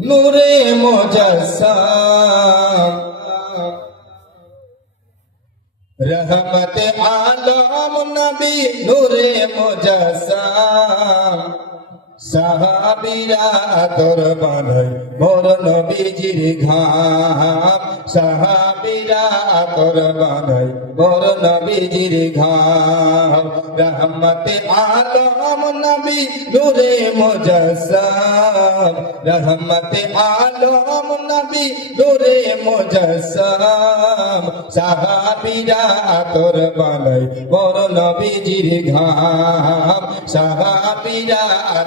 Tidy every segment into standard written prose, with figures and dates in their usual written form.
নূরে মুজাসসাম রহমতে আলম নবী নূরে মুজাসসাম সাহাবীরা তোর বানাই মোর নবীজির ঘাম সাহাবীরা তোর বানাই মোর নবীজির ঘাম রহমতে আলম নবী নূরে মুজাসসাম রহমতে আলম নবী নূরে মুজাসসাম সাহাবীরা তোর বানাই মোর নবীজির ঘাম সাহাবীরা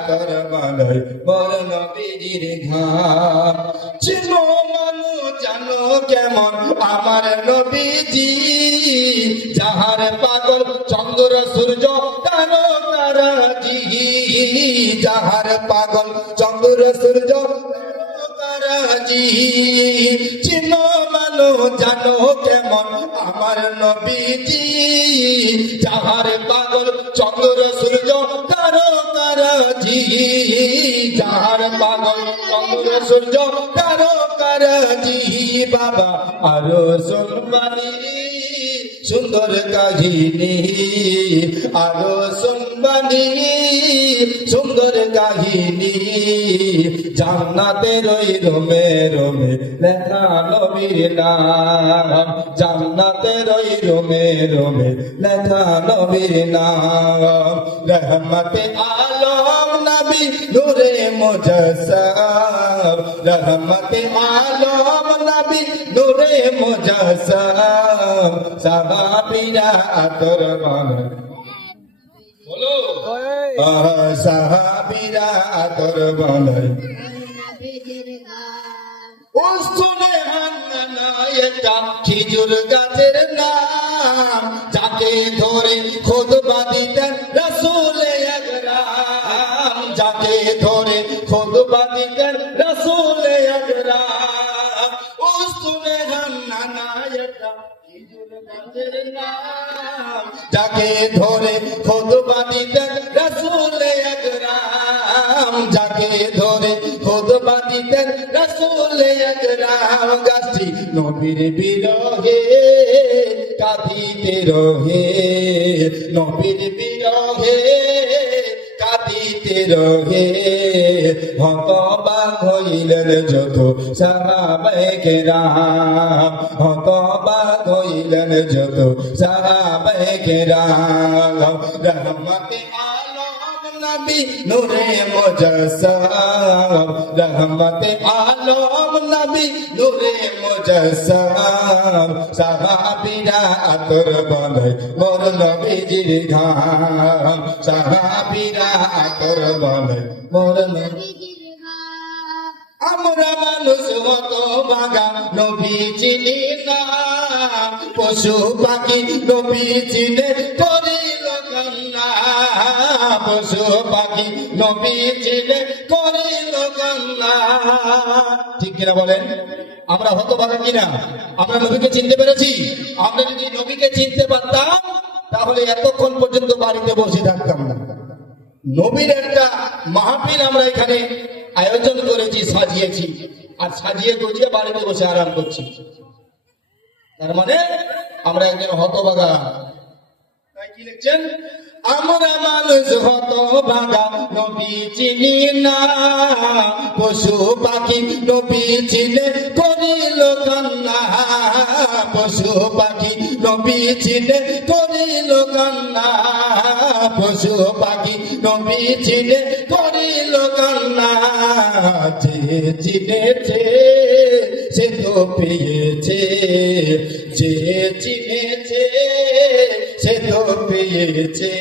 তোর বানাই মোর নবীজির ঘাম চিনো মানু জানো কেমন আমার নবীজি যাহার পাগল চন্দ্র সূর্য তারো তারাজি যাহার পাগল চন্দ্র সূর্য তারাজি চিনো মানু জানো কেমন আমার নবীজি যাহার পাগল চন্দ্র সূর্য তারো তারাজি যাহার পাগল চন্দ্র সূর্য তারো তারাজি বাবা আরো শুনবানি সুন্দর কাহিনী আরো শুনবানি সুন্দর কাহিনী জান্নাতের ওই রোমে রোমে লেখা নবীর নাম জান্নাতের ওই রোমে রোমে লেখা নবীর নাম রহমতে আলম নবী নূরে মুজাসসাম রহমতে আলম নবী নূরে মুজাসসাম সাহাবীরা তোর বানাই বলো সাহাবীরা তোর বানাই ওস্তুনে হান্নানা এটা খেজুর গাছের নাম যাকে ধরে খুতবা দিতেন রাসূল আকরাম যাকে ধরে খুতবা দিতেন রাসূল আকরাম ওস্তুনে হান্নানা এটা খেজুর গাছের নাম যাকে ধরে খুতবা দিতেন রাসূল আকরাম যাকে ধরে খুতবা দিতেন রাসূল আকরাম গাছটি নবীর বিরহে কাঁদিতে রহে নবীর বিরহে কাঁদিতে রহে হতবাক হইলেন যত সাহাবায়ে কেরাম হতবাক হইলেন যত সাহাবায়ে কেরাম রহমতে আলম নবী নূরে মুজাসসাম রহমতে আলম নবী নূরে মুজাসসাম সাহাবীরা তোর বানাই মোর নবীজির ঘাম সাহাবীরা তোর বানাই মোর নবীজির ঘাম আমরা মানুষ হত ভাগা নবী চিনি না পশু পাখি নবী চিনে করিল কান্না পশু পাখি নবী চিনে করিল কান্না ঠিক কিনা বলেন আমরা হতভাগা কিনা আমরা নবীকে চিনতে পেরেছি আমরা যদি নবীকে চিনতে পারতাম তাহলে এতক্ষণ পর্যন্ত বাড়িতে বসে থাকতাম না নবীর একটা মাহফিল আমরা এখানে আয়োজন করেছি সাজিয়েছি আর সাজিয়ে গুজিয়ে বাড়িতে বসে আরাম করছি তার মানে আমরা একজন হতভাগা তাই কি লিখছেন আমরা মানুষ হতভাগা নবী চিনি না পশু পাখি নবী চিনে করিল কান্না পশু পাখি নবী চিনে করিল কান্না পশু পাখি নবী চিনে করিল কান্না যে চিনেছে সে তো পেয়েছে যে চিনেছে সে তো পেয়েছে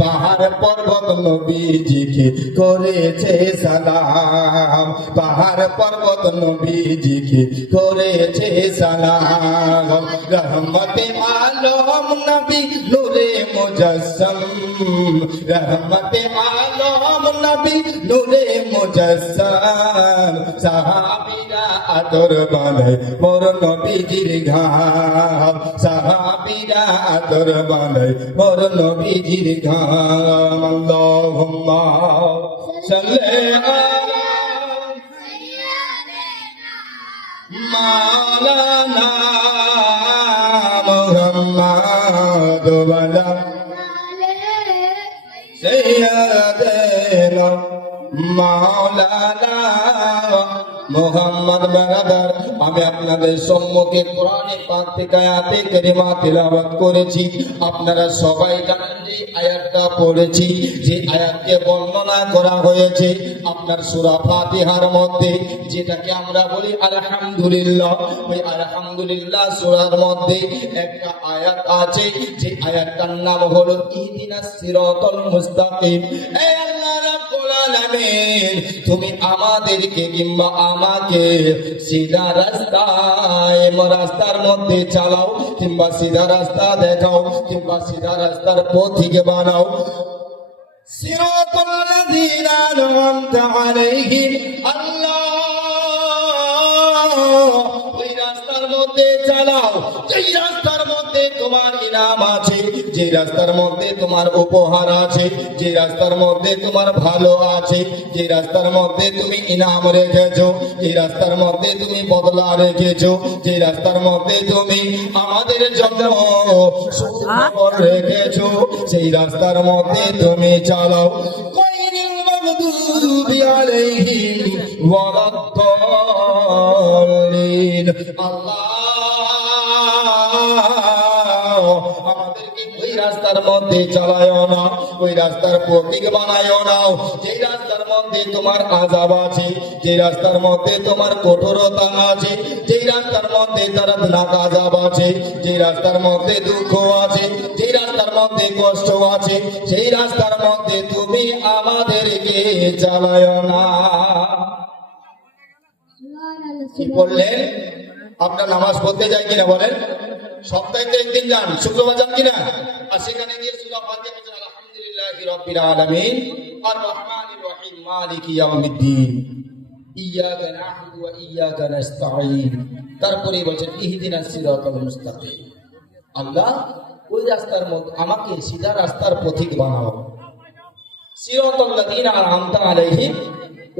পাহাড় পর্বত নবীজিকে করেছে সালাম পাহাড় পর্বত নবীজিকে করেছে সালাম রহমতে আলম নবী নূরে মুজাসসাম রহমতে আলম নবী নূরে মুজাসসাম সাহাবীরা আতর বানায় মোর নবীজির ঘাম, সাহাবীরা আতর বানায় মোর নবীজির ঘাম। আল্লাহুম্মা সাল্লি আলা মাওলানা মুহাম্মাদ ওয়া আলা সাইয়্যিদিনা মাওলানা মুহাম্মদ। বারাদার, আমি আপনাদের সম্মুখে কোরআনে পাক থেকে আয়াতে কারিমা তিলাওয়াত করেছি। আপনারা সবাই জানেন যে আয়াতটা পড়েছি, যে আয়াতকে বর্ণনা করা হয়েছে আপনার সূরা ফাতিহার মধ্যে, যেটাকে আমরা বলি আলহামদুলিল্লাহ। ওই আলহামদুলিল্লাহ সূরার মধ্যে একটা আয়াত আছে, যে আয়াতটার নাম হলো ইহদিনাস সিরাতাল মুস্তাকিম। ey আল্লাহ রাব্বুল আলামিন, তুমি আমাদেরকে কিংবা আমাকে সিধা রাস্তার মধ্যে চালাও, কিংবা সিধা রাস্তা দেখাও, কিংবা সিধা রাস্তার পথিকে বানাও। সিরাতাল লাযীনা আন'আমতা আলাইহিম, আল্লাহ ওই রাস্তার মধ্যে চালাও যেই রাস্তার মধ্যে তোমার ইনাম আছে, যে রাস্তার মধ্যে তোমার উপহার আছে, যে রাস্তার মধ্যে তোমার ভালো আছে, যে রাস্তার মধ্যে তুমি ইনাম রেখেছো, যে রাস্তার মধ্যে তুমি বদলা রেখেছো, যে রাস্তার মধ্যে তুমি আমাদের জন্য সুখবর রেখেছো, সেই রাস্তার মধ্যে তুমি চালাও। গায়রিল মাগদুবি আলাইহিম ওয়ালাদ-দাল্লিন। আল্লাহ আমাদেরকে ওই রাস্তার মধ্যে চালায়ও না, ওই রাস্তার পথিক বানায়ও না যে রাস্তার মধ্যে তোমার আযাব আছে, যে রাস্তার মধ্যে তোমার কঠোরতা আছে, যে রাস্তার মধ্যে দর্দনাক আযাব আছে, যে রাস্তার মধ্যে দুঃখ আছে, যে রাস্তার মধ্যে কষ্ট আছে, সেই রাস্তার মধ্যে তুমি আমাদেরকে চালায়ও না। কি বললেন? আপনার নামাজ পড়তে যায় কিনা বলেন? সপ্তাহে তো একদিন যান, শুক্রবার যান কিনা? আর সেখানে গিয়ে সূরা ফাতিহা পড়ছেন আলহামদুলিল্লাহি রাব্বিল আলামিন আর রহমানির রহিম মালিকি ইয়াউমিদ্দিন ইয়্যাকা না'বুদু ওয়া ইয়্যাকা নাস্তাঈন। তারপরে বলেন ইহদিনাস সিরাতাল মুস্তাকিম। আল্লাহ ওই রাস্তার মধ্যে আমাকে সিধা রাস্তার পথিক বানাও। সিরাতাল লাযীনা আন'আমতা আলাইহিম,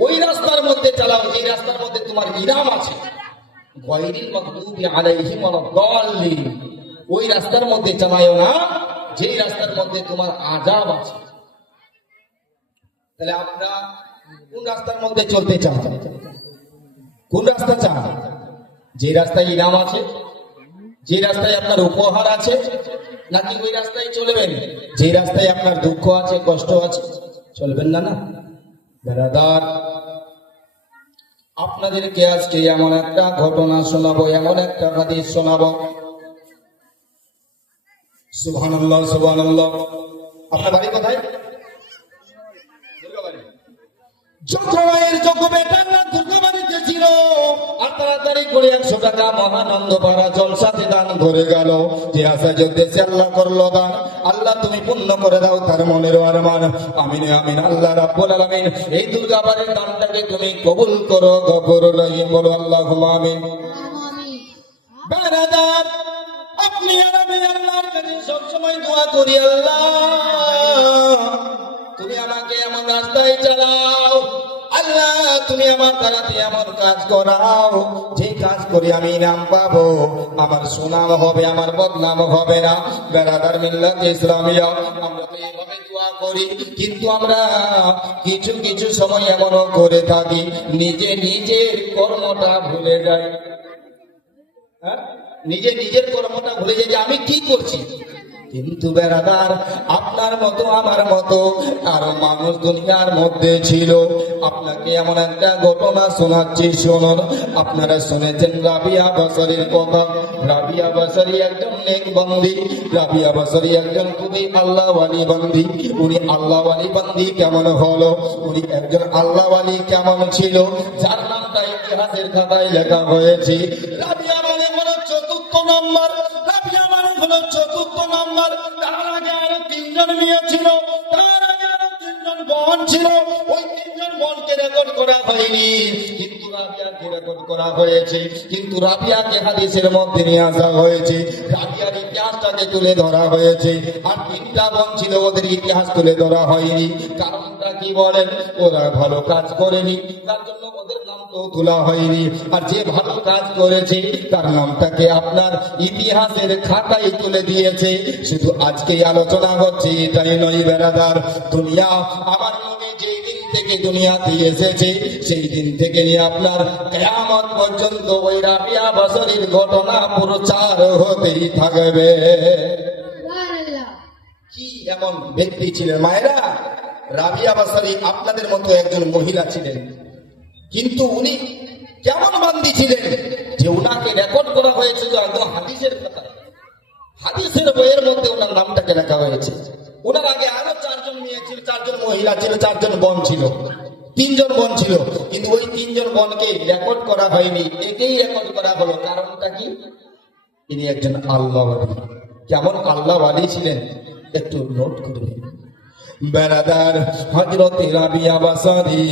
ওই রাস্তার মধ্যে চালাও যে রাস্তার মধ্যে তোমার ইনাম আছে। গায়রিল মাগদুবি আলাইহিম ওয়ালাদ-দাল্লিন, ওই রাস্তার মধ্যে চালায়ও না যে রাস্তার মধ্যে তোমার আযাব আছে। তাহলে আমরা কোন রাস্তার মধ্যে চলতে চান? কোন রাস্তা চান? যে রাস্তায় ইনাম আছে, যে রাস্তায় আপনার উপহার আছে, নাকি ওই রাস্তায় চলবেন যে রাস্তায় আপনার দুঃখ আছে, কষ্ট আছে? চলবেন না। না বেরাদার, আপনাদেরকে আজকে এমন একটা ঘটনা শোনাবো, এমন একটা হাদিস শোনাবো। সুবহানাল্লাহ সুবহানাল্লাহ। আপনার বাড়ি কোথায়? যোগমায়ের যোগ্য বেটার না দুর্গাবাড়িতে ছিল, আর তাড়াতাড়ি করে 100 টাকা মহানন্দ পাড়া জলসাতে দান করে গেল। যে আশা যোদ্দেশে আল্লাহ করলো দান, আল্লাহ তুমি পূর্ণ করে দাও তার মনের আরমান। আমিন আমিন। আল্লাহ রাব্বুল আলামিন এই দুর্গাবাড়ির দানটাকে তুমি কবুল করো, গফুরুর রহিম। বলো আল্লাহুম্মা আমিন। বারাদার, আপনি আর আমি আল্লাহর কাছে সবসময় দোয়া করি, আল্লাহ তুমি আমাকে এমন রাস্তায় চালাও, আল্লাহ তুমি আমার দ্বারাতে এমন কাজ করাও যে কাজ করে আমি ইনাম পাবো, আমার সুনাম হবে, আমার বদনাম হবে না। বেরাদার মিল্লাত ইসলামিয়া, আমরা তো এইভাবে দোয়া করি, কিন্তু আমরা কিছু কিছু সময় এমনও করে থাকি নিজের কর্মটা ভুলে যাই। নিজের কর্মটা ভুলে যাই যে আমি কি করছি। কিন্তু বেরাদার, আপনার মতো আমার মতো আরো মানুষ দুনিয়ার মধ্যে ছিল। আপনাকে এমন একটা ঘটনা শোনাচ্ছি, শুনুন। আপনারা শুনেছেন রাবিয়া বসরির কথা। রাবিয়া বসরি একজন নেক বান্দী, রাবিয়া বসরি একজন খুবই আল্লাহওয়ালি বান্দী। উনি আল্লাহওয়ালি বান্দী কেমন হলো? উনি একজন আল্লাহওয়ালি কেমন ছিল, যার নামটা ইতিহাসের খাতায় লেখা হয়েছে। রাবিয়া মানে হলো চতুর্থ নম্বর, রাবিয়া মানে হলো চতুর্থ নম্বর। তার আগে আরো 3 জন মেয়ে ছিল, তার আগে আরো 3 জন বোন ছিল। ওই 3 জন বোনকে রেকর্ড করা হয়নি, কিন্তু রাবিয়াকে রেকর্ড করা হয়েছে। কিন্তু রাবিয়াকে হাদিসের মধ্যে নিয়ে আসা হয়েছে, রাবিয়ার ইতিহাসটাকে তুলে ধরা হয়েছে। আর তিনটা বোন ছিল, ওদের ইতিহাস তুলে ধরা হয়নি। কারণটা কি বলেন? ওরা ভালো কাজ করেনি, তার জন্য ওদের নাম তো তোলা হয়নি। আর যে ভালো কাজ করেছে তার নামটাকে আপনার ইতিহাসের খাতায় তুলে দিয়েছে। শুধু আজকে আলোচনা হচ্ছে এটাই নয় বেরাদার, দুনিয়া আমার নবী যেই দিন থেকে দুনিয়াতে এসেছে সেই দিন থেকে নিয়ে আপনার কিয়ামত পর্যন্ত ওই রাবিয়া বসরির ঘটনা প্রচার হতেই থাকবে। কি এমন ব্যক্তি ছিলেন মায়েরা? রাবিয়া বসরি আপনাদের মতো একজন মহিলা ছিলেন, কিন্তু উনি কেমন বান্দি ছিলেন যে উনাকে রেকর্ড করা হয়েছিল একদম হাদিসের কথা, হাদিসের বইয়ের মধ্যে ওনার নামটাকে লেখা হয়েছে। ওনার আগে আরো চারজন মেয়ে ছিল, চারজন মহিলা ছিল, চারজন বোন ছিল, তিনজন বোন ছিল, কিন্তু ওই তিনজন বোনকে রেকর্ড করা হয়নি, একেই রেকর্ড করা হলো। কারণটা কি? তিনি একজন আল্লাহ ওয়ালি। কেমন আল্লাহ ওয়ালি ছিলেন একটু নোট করে বেরাদার। হযরতে রাবিয়া বসরি,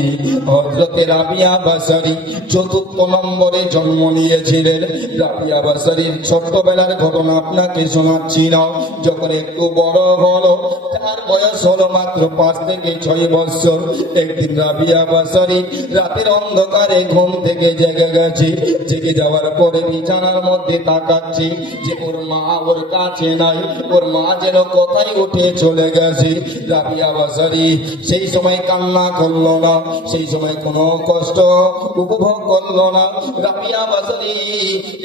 হযরতে রাবিয়া বসরি ৪র্থ নম্বরে জন্ম নিয়েছিলেন। রাবিয়া বসরির ছোট্টবেলার ঘটনা আপনাকে শোনাচ্ছি না। যখন একটু বড় হলো, তার বয়স হলো মাত্র ৫ থেকে ৬ বছর। একদিন রাবিয়া বসরি রাতের অন্ধকারে ঘুম থেকে জেগে গেছে। জেগে যাওয়ার পরে বিছানার মধ্যে তাকাচ্ছে যে ওর মা ওর কাছে নাই, ওর মা যেন কোথায় উঠে চলে গেছে। রাবিয়া বসরি সেই সময় কান্না করলো না, সেই সময় কোনো কষ্ট উপভোগ করলো না। রাবিয়া বসরি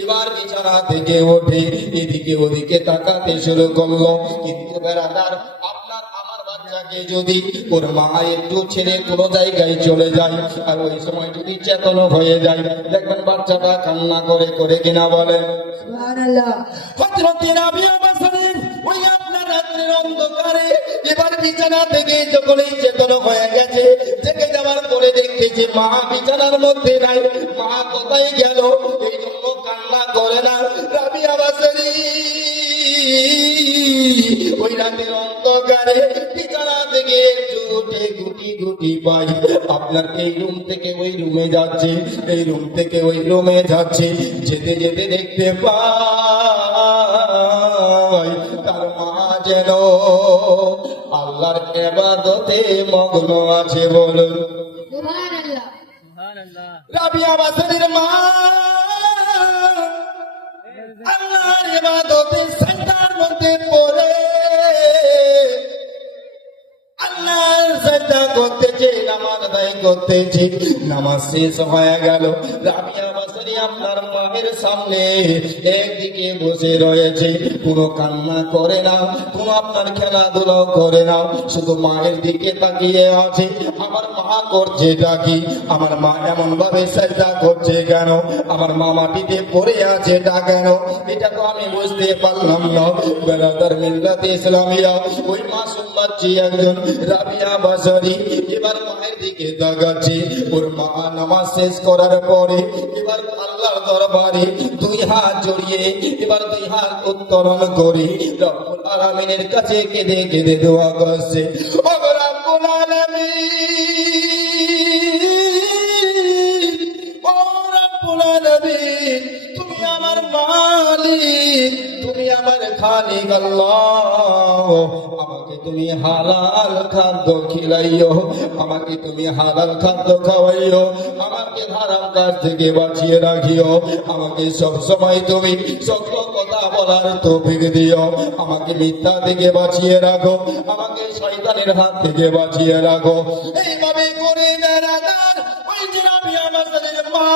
এবার বিছানা থেকে উঠে এদিকে ওদিকে তাকাতে শুরু করলো। কিন্তু বেরাদার, আপনার আমার বাচ্চাকে যদি ওর মা একটু ছেড়ে কোনো জায়গায় চলে যায় আর ওই সময় যদি চেতন হয়ে যায়, দেখবেন বাচ্চাটা কান্না করে করে কিনা বলেন সুবহানাল্লাহ। হযরতে রাবিয়া বসরি ওই আপনার রাতের অন্ধকারে এবার বিছানা থেকে যখন এই চেতন হয়ে গেছে, জেগে যাওয়ার পরে দেখতেছে মা বিছানার মধ্যে নাই। মা কোথায় গেল? এই জন্য কান্না করে না রাবিয়া বসরি। ওই রাতের অন্ধকারে বিছানা থেকে একটু উঠে গুটি গুটি পাই আপনার এই রুম থেকে ওই রুমে যাচ্ছে, এই রুম থেকে ওই রুমে যাচ্ছে। যেতে যেতে দেখতে পাই তার মা যেন আল্লাহর ইবাদতে মগ্ন আছে। বলুন সুবহানাল্লাহ। রাবিয়া বসরির মা আল্লাহর ইবাদতে সাজদার মধ্যে পড়ে আল্লাহর সাজদা করতেছে, নামাজ আদায় করতেছে। নামাজ শেষ হয়ে গেল। রাবিয়া বসরি আপনার মায়ের সামনে একদিকে বসে রয়েছে, কোনো কান্না করে না, কোনো আপনার খেলাধুলা করে না, শুধু মায়ের দিকে তাকিয়ে আছে। আমার মা করছে ডাকি, আমার মা এমন ভাবে সাজদা করছে কেন, আমার মা মাটিতে পড়ে আছে তা কেন, এটা তো আমি বুঝতে পারলাম না। বেরাদার মিল্লাতে ইসলামিয়া ওই মাসুম বাচ্চা একজন রাবিয়া বসরি এবার মায়ের দিকে তাকাচ্ছে। ওর মা নামাজ শেষ করার পরে এবার আল্লাহর দরবারে দুই হাত জড়িয়ে এবার দুই হাত উত্তোলন করে রব্বুল আলামিনের কাছে কেঁদে কেঁদে দোয়া করছে, ও রব্বুল আলামিন, ও রব্বুল আলামিন, তুমি আমার মালিক, তুমি আমার খালিক আল্লাহ। আমাকে তুমি হালাল খাদ্য খিলাইও, আমাকে তুমি হালাল খাদ্য খাওয়াইও, আমাকে হারাম কাজ থেকে বাঁচিয়ে রাখিও, আমাকে সব সময় তুমি সত্য কথা বলার তৌফিক দিও, আমাকে মিথ্যা থেকে বাঁচিয়ে রাখো, আমাকে শয়তানের হাত থেকে বাঁচিয়ে রাখো। এইভাবে করে বেরাদার ওই যে রাবিয়া বসরির মা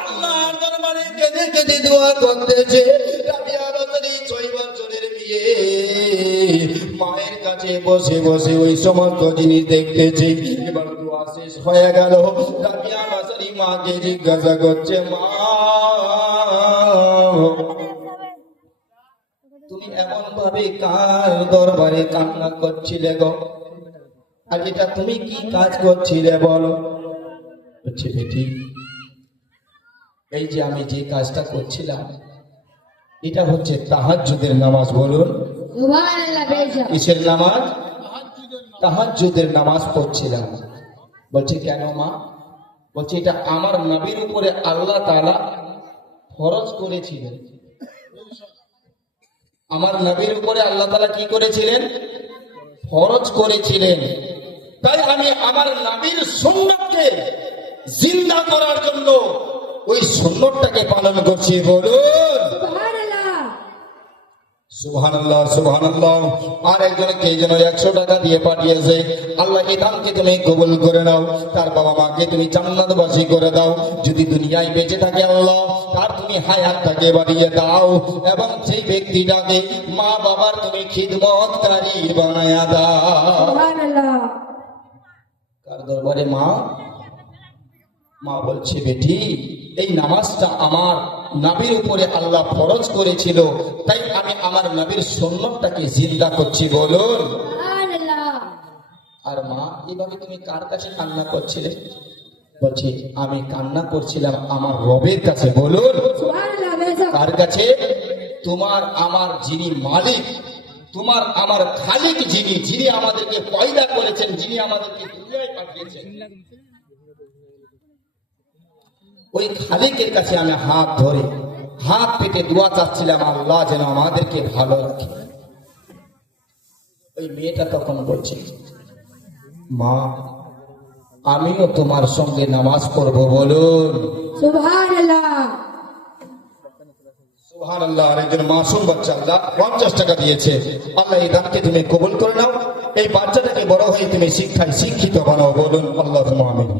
আল্লাহর দরবারে কেঁদে কেঁদে দোয়া করতেছে। রাবিয়া বসরি 6 বছরের মেয়ে মায়ের কাছে বসে বসে ওই সমস্ত জিনিস দেখতেছে। এবার দোয়া শেষ হয়ে গেল। রাবিয়া বসরি মাকে জিজ্ঞাসা করছে, মা তুমি এমন ভাবে কার দরবারে কান্না করছিলে গো, আর এটা তুমি কি কাজ করছিলে বলো? বলছে, বেটি এই যে আমি যে কাজটা করছিলাম এটা হচ্ছে তাহাজ্জুদের নামাজ। বলুন সুবহানাল্লাহ। কিসের নামাজ? তাহাজ্জুদের নামাজ পড়ছিলাম। বলছে কেন মা? বলছে এটা আমার নবীর উপরে আল্লাহ তাআলা ফরজ করেছিলেন। আমার নবীর উপরে আল্লাহ তাআলা কি করেছিলেন? ফরজ করেছিলেন। তাই আমি আমার নবীর সুন্নতকে জিন্দা করার জন্য ওই সুন্নতটাকে পালন করছি। বলুন সুবহানাল্লাহ, সুবহানাল্লাহ। আর একজনকে যেন 100 টাকা দিয়ে পাঠিয়েছে, আল্লাহ এই দানকে তুমি কবুল করে নাও, তার বাবা মাকে তুমি জান্নাতবাসী করে দাও। যদি দুনিয়ায় বেঁচে থাকে আল্লাহ তার তুমি হায়াতটাকে বাড়িয়ে দাও, এবং সেই ব্যক্তিটাকে মা বাবার তুমি খিদমতকারী বানায়া দাও। সুবহানাল্লাহ। কার দরবারে মা? মা বলছে বেটি এই নামাজটা আমার নবীর উপরে আল্লাহ ফরজ করেছিল, তাই আমি আমার নবীর সুন্নতটাকে জিন্দা করছি। বলুন সুবহানাল্লাহ। আর মা এইভাবে তুমি কার কাছে কান্না করছিলে? বলছে আমি কান্না করছিলাম আমার রবের কাছে। বলুন সুবহানাল্লাহ। বেশক। কার কাছে? তোমার আমার যিনি মালিক, তোমার আমার খালিক, যিনি আমাদেরকে পয়দা করেছেন, যিনি আমাদেরকে দুনিয়ায় পাঠিয়েছেন, ওই খালিকের কাছে আমি হাত ধরে হাত পেতে দোয়া চাচ্ছিলাম আল্লাহ যেন আমাদেরকে ভালো রাখে। ওই মেয়েটা তখন বলছে মা আমিও তোমার সঙ্গে নামাজ পড়বো। বলুন সুবহানাল্লাহ। সুবহানাল্লাহ। আর একজন মাসুম বাচ্চা আল্লাহ 50 টাকা দিয়েছে, আল্লাহ এই দানকে তুমি কবুল করে নাও, এই বাচ্চাটাকে বড় হয়ে তুমি শিক্ষায় শিক্ষিত বানাও। বলুন আল্লাহুম্মা আমিন।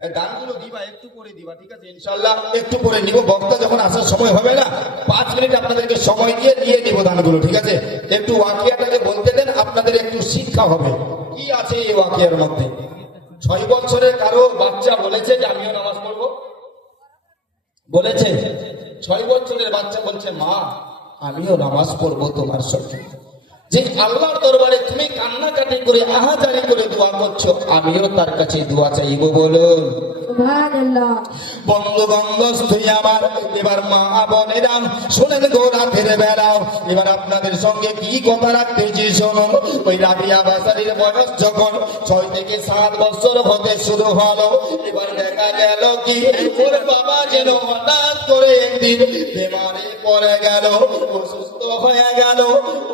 দানগুলো দিবা, একটু পরে দিবা, ঠিক আছে ইনশাআল্লাহ একটু পরে নিব। বক্তা যখন আসার সময় হবে না 5 মিনিট আপনাদেরকে সময় দিয়ে দিব দানগুলো, ঠিক আছে? একটু ওয়াকিয়াটাকে বলতে দেন, আপনাদের একটু শিক্ষা হবে কি আছে এই ওয়াকিয়ার মধ্যে। 6 বছরের কারো বাচ্চা বলেছে যে আমিও নামাজ পড়বো? বলেছে? 6 বছরের বাচ্চা বলছে মা আমিও নামাজ পড়বো তোমার সঙ্গে। যে আল্লাহর দরবারে তুমি কান্নাকাটি করে আহাজারি করে দোয়া করছো, আমিও তার কাছে দোয়া চাইবো। বলুন সুবহানাল্লাহ। বন্ধু বান্ধব আমার, এবার মা বোনেরা শোনেন গো রাতের বেলাও, এবার আপনাদের সঙ্গে কি কথা রাখতেছি শুনুন। ওই রাবিয়া বাসারির বয়স যখন 6 থেকে 7 বছর হতে শুরু হলো, এবার দেখা গেল কি ওর বাবা যেন হঠাৎ করে একদিন বেমারে পড়ে গেল, অসুস্থ হয়ে গেল।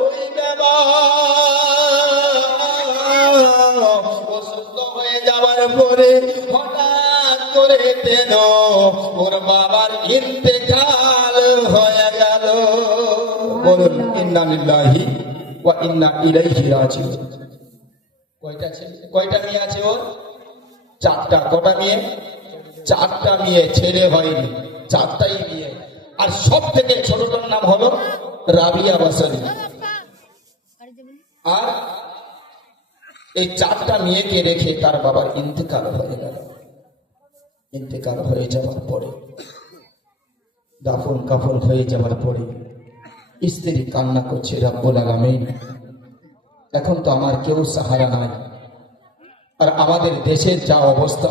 ওই বাবা অসুস্থ হয়ে যাওয়ার পরে হঠাৎ করে তেন ওর বাবার ইন্তেকাল হয়ে গেল। বলুন ইন্না লিল্লাহি ওয়া ইন্না ইলাইহি রাজিউন। কয়টা মেয়ে আছে ওর? 4টা। কটা মেয়ে? 4টা মেয়ে। ছেলে হয়নি, 4টাই মেয়ে। আর সব থেকে ছোটটার নাম হলো রাবিয়া বাসারি। আর এই 4টা মেয়েকে রেখে তার বাবার ইন্তেকাল হয়ে গেল। ইন্তেকাল হয়ে যাওয়ার পরে, দাফন কাফন হয়ে যাওয়ার পরে স্ত্রী কান্না করছে, রব্বুল আলামিন এখন তো আমার কেউ সাহারা নাই, আর আমাদের দেশের যা অবস্থা,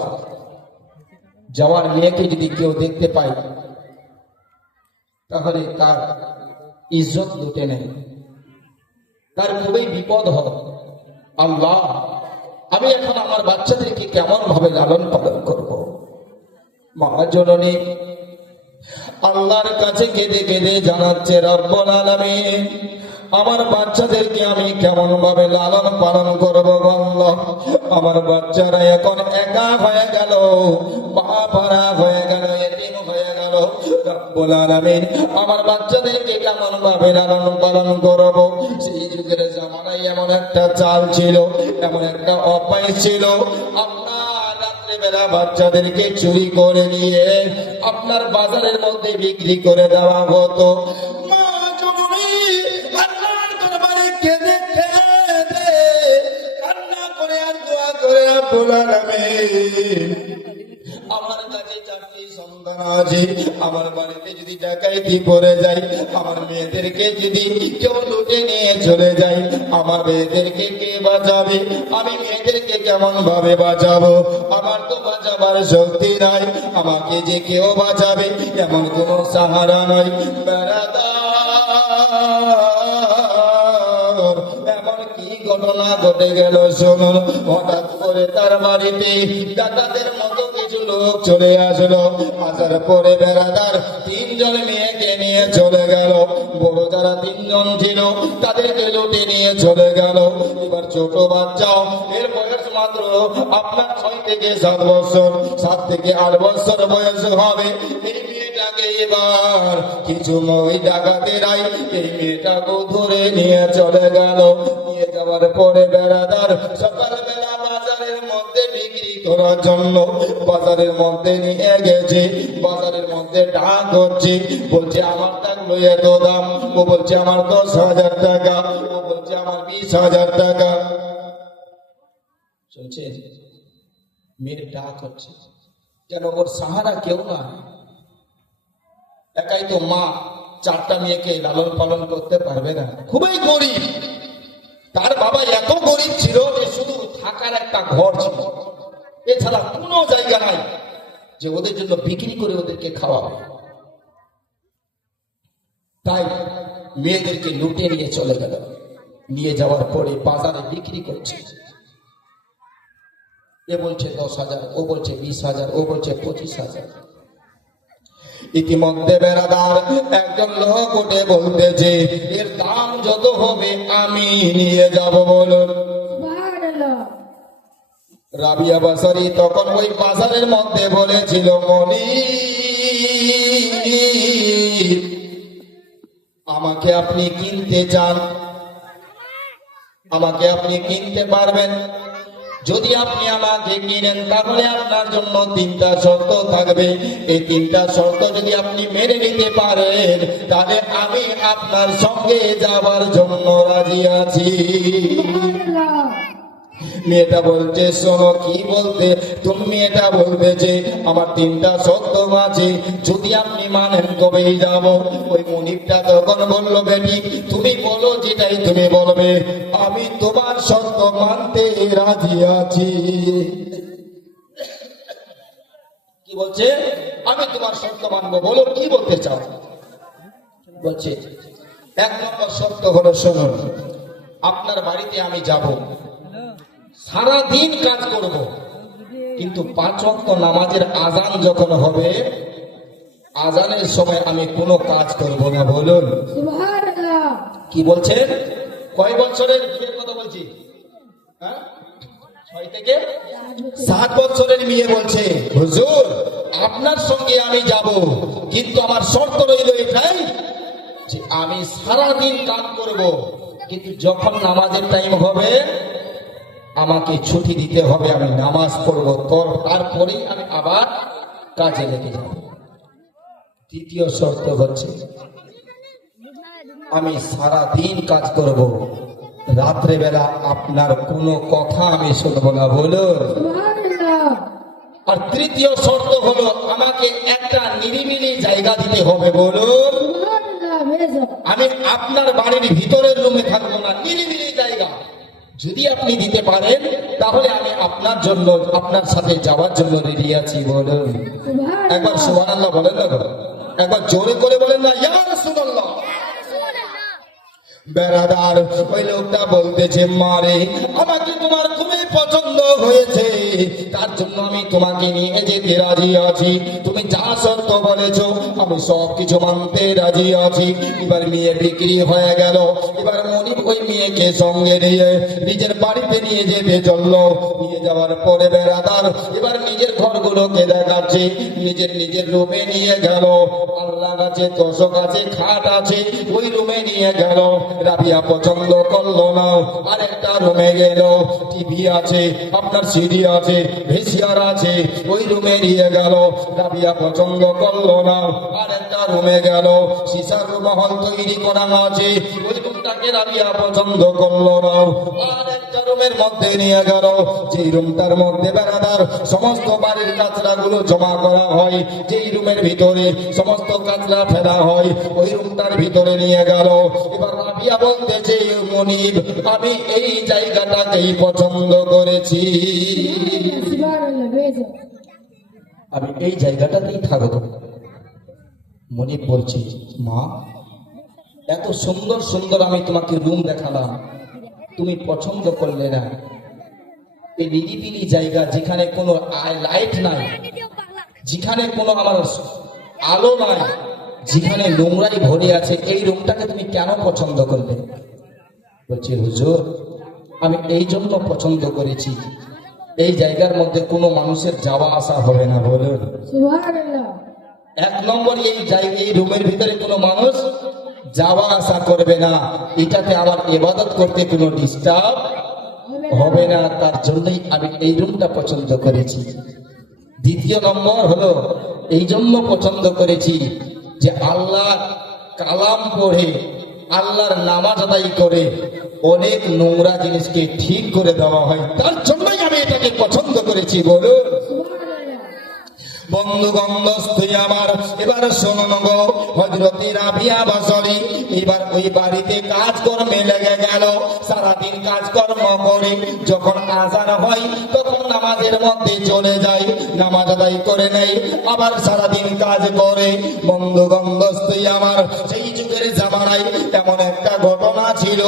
যাওয়ার মেয়েকে যদি কেউ দেখতে পায় তাহলে তার ইজ্জত লুটে নেয়, তার খুবই বিপদ হয়। আল্লাহ আমি এখন আমার বাচ্চাদেরকে কেমন ভাবে লালন পালন করব? মা জননী আল্লাহর কাছে কেঁদে কেঁদে জানাচ্ছে, রব্বুল আলামিন আমার বাচ্চাদেরকে আমি কেমন ভাবে লালন পালন করবো? আল্লাহ আমার বাচ্চারা এখন একা হয়ে গেল, বাপারা হয়ে গেল, এতিম হয়ে গেল। রব্বুল আলামিন আমার বাচ্চাদেরকে কেমন ভাবে লালন পালন করবো? সেই যুগের জামানায় এমন একটা চাল ছিল, এমন একটা অভ্যাস ছিল, আপনার রাত্রেবেলা বাচ্চাদেরকে চুরি করে নিয়ে আপনার বাজারের মধ্যে বিক্রি করে দেওয়া হতো। আমার কাছে 4টি সন্তান আছে, আমার বাড়িতে যদি ডাকাইতি পড়ে যায়, আমার মেয়েদেরকে যদি কেউ লুটে নিয়ে চলে যায়, আমার মেয়েদেরকে কে বাঁচাবে? আমি মেয়েদেরকে কেমন ভাবে বাঁচাবো? আমার তো বাঁচাবার শক্তি নাই, আমাকে যে কেউ বাঁচাবে এমন কোন সাহারা নাই। এমন কি ঘটনা ঘটে গেল শুনুন। হঠাৎ করে পরে তার বাড়িতে ডাকাতের মতো কিছু লোক চলে আসলো। আসার পরে বেড়াদার তিনজন মেয়েকে নিয়ে চলে গেল। বড় যারা তিনজন ছিল তাদেরকে লুটে নিয়ে চলে গেল। এবার ছোট বাচ্চাও, এর বয়স মাত্র আপনার 6 থেকে 7 বছর, 7 থেকে 8 বছর বয়স হবে। এই মেয়েটাকে এবার কিছু ওই ডাকাতেরাই এই মেয়েটাকে ধরে নিয়ে চলে গেল। নিয়ে যাওয়ার পরে বেড়াদার সকালবেলা বাজারের মধ্যে বিক্রি করার জন্য বাজারের মধ্যে নিয়ে গেছে। বাজারের মধ্যে ডাক হচ্ছে, বলছে আমার থাকলো এত দাম, ও বলছে আমার 10,000 টাকা, ও বলছে আমার 20,000 টাকা। শুনছে মেয়ের ডাক হচ্ছে, কেন ওর সাহারা কেউ না, একাই তো মা, 4টা মেয়েকে লালন পালন করতে পারবে না, খুবই গরিব। তার বাবা এত গরিব ছিল যে শুধু থাকার একটা ঘর ছিল, এছাড়া কোনো জায়গা নাই যে ওদের জন্য বিক্রি করে ওদেরকে খাওয়াবে। তাই মেয়েদেরকে লুটে নিয়ে চলে গেল। নিয়ে যাওয়ার পরে বাজারে বিক্রি করছে। এ বলছে 10,000, ও বলছে 20,000, ও বলছে 25,000। ইতিমধ্যে বেড়াদার একজন লোক উঠে বলতেছে, এর দাম যত হবে আমি নিয়ে যাব, বলুন। সুবহানাল্লাহ। রাবিয়া বাসারি তখন ওই বাজারের মধ্যে বলেছিল, মনি আমাকে আপনি কিনতে চান, আমাকে আপনি কিনতে পারবেন। যদি আপনি আমাকে কিনেন তাহলে আপনার জন্য 3টা শর্ত থাকবে। এই 3টা শর্ত যদি আপনি মেনে নিতে পারেন তাহলে আমি আপনার সঙ্গে যাওয়ার জন্য রাজি আছি। সুবহানাল্লাহ। মেয়েটা বলছে, শোনো কি বলতে তুমি? মেয়েটা বলবে যে আমার 3টা শর্ত আছে, যদি আপনি মানেন তবেই যাব। ওই মনিবটা তখন বললো, বেটি তুমি বলো, যেটাই তুমি বলবে আমি তোমার শর্ত মানতে রাজি আছি। কি বলছে? আমি তোমার শর্ত মানবো, বলো কি বলতে চাও। বলছে 1 নম্বর শর্ত হলো, শুনুন আপনার বাড়িতে আমি যাব, সারা দিন কাজ করব, কিন্তু 5 ওয়াক্ত নামাজের আজান যখন হবে, আজানের সময় আমি কোনো কাজ করব না, বলুন। সুবহানাল্লাহ। কি বলছেন? কয় বছরের বিয়ের কথা বলছি? 6 থেকে 7 বছরের মেয়ে বলছে, হুজুর আপনার সঙ্গে আমি যাব, কিন্তু আমার শর্ত রইল এটাই যে আমি সারা দিন কাজ করব, কিন্তু যখন নামাজের টাইম হবে আমাকে ছুটি দিতে হবে, আমি নামাজ পড়বো, তারপরেই আমি আবার কাজে লেগে যাব। দ্বিতীয় শর্ত হচ্ছে আমি সারা দিন কাজ করব, রাত্রে বেলা আপনার কোনো কথা আমি শুনবো না, বলুন। সুবহানাল্লাহ। আর তৃতীয় শর্ত হলো আমাকে একটা নিরিবিলি জায়গা দিতে হবে, বলুন। সুবহানাল্লাহ। বেজব। আমি আপনার বাড়ির ভিতরের রুমে থাকবো না, নিরিবিলি জায়গা যদি আপনি দিতে পারেন তাহলে আমি আপনার জন্য, আপনার সাথে যাওয়ার জন্য রেডি আছি, বলুন। একবার সুবহানাল্লাহ। সুবহানাল্লাহ বলেন না, একবার জোরে করে বলেন না, ইয়া রাসূলুল্লাহ। বেড়াদার ওই লোকটা বলতেছে, মারে আমাকে তোমার খুবই পছন্দ হয়েছে, তার জন্য আমি তোমাকে নিয়ে যেতে রাজি আছি, তুমি যা শর্ত বলেছো আমি সব কিছু মানতে রাজি আছি। এবার মেয়ে বিক্রি হয়ে গেল। এবার মনিব ওই মেয়েকে সঙ্গে নিয়ে নিজের বাড়িতে নিয়ে যেতে চললো। নিয়ে যাওয়ার পরে বেড়াদার এবার নিজের ঘরগুলোকে দেখাচ্ছে, নিজের রুমে নিয়ে গেল। আল্লাহ আছে, তোষক আছে, খাট আছে, ওই রুমে নিয়ে গেল। রাবিয়া পছন্দ করলো না, আরেকটা রুমে গেল, টিভি আছে, আপনার সিডি আছে, ভিসিআর আছে, ওই রুমে নিয়ে গেল। রাবিয়া পছন্দ করলো না, আরেকটা রুমে গেল, সিসার মহল তৈরি করা আছে, ওই রুমটাকে রাবিয়া পছন্দ করলো না, আরেকটা রুমের মধ্যে নিয়ে গেল, যেই রুমটার মধ্যে বেড়াদার সমস্ত বাড়ির কাঁচরাগুলো জমা করা হয়, যেই রুমের ভিতরে সমস্ত কাঁচরা ফেলা হয়, ওই রুমটার ভিতরে নিয়ে গেল। এবার রাবিয়া বলতেছে, মনিব আমি এই জায়গাটাকেই পছন্দ করেছি, সুবহানাল্লাহ। বেজব। আমি এই জায়গাটাতেই থাকবো। মনিব বলছে, মা এত সুন্দর সুন্দর আমি তোমাকে রুম দেখালাম, তুমি পছন্দ করলে না, এই নিরিবিলি জায়গা যেখানে কোনো লাইট নাই, যেখানে কোনো আমার আলো নাই, যেখানে নোংরাই ভরে আছে, এই রুমটাকে তুমি কেন পছন্দ করলে? বলছি হুজুর, আমি এই জন্য পছন্দ করেছি, এই জায়গার মধ্যে কোনো মানুষের যাওয়া আসা হবে না। বলুন সুবহানাল্লাহ। এক নম্বর, এই রুমের ভিতরে কোনো মানুষ যাওয়া আসা করবে না, এটাতে আমার ইবাদত করতে কোনো ডিস্টার্ব হবে না, তার জন্যই আমি এই রুমটা পছন্দ করেছি। দ্বিতীয় নম্বর হলো, এই জন্য পছন্দ করেছি যে আল্লাহর কালাম পড়ে, আল্লাহর নামাজ আদায় করে অনেক নোংরা জিনিসকে ঠিক করে দেওয়া হয়, তার জন্যই আমি এটাকে পছন্দ করেছি। বলুন সুবহানাল্লাহ। বন্ধুগণ, দোস্তি আমার, এবার শোনো গো, হযরতে রাবিয়া বাসরি এবার ওই বাড়িতে কাজকর্মে লেগে গেল। সারাদিন কাজকর্ম করে যখন আজান হয় তখন নামাজের মধ্যে চলে যায়, নামাজ আদায় করে নেই, আবার সারাদিন কাজ করে। বন্ধুগণ, দোস্তি আমার, সেই যুগের জামানায় এমন একটা ঘটনা ছিল,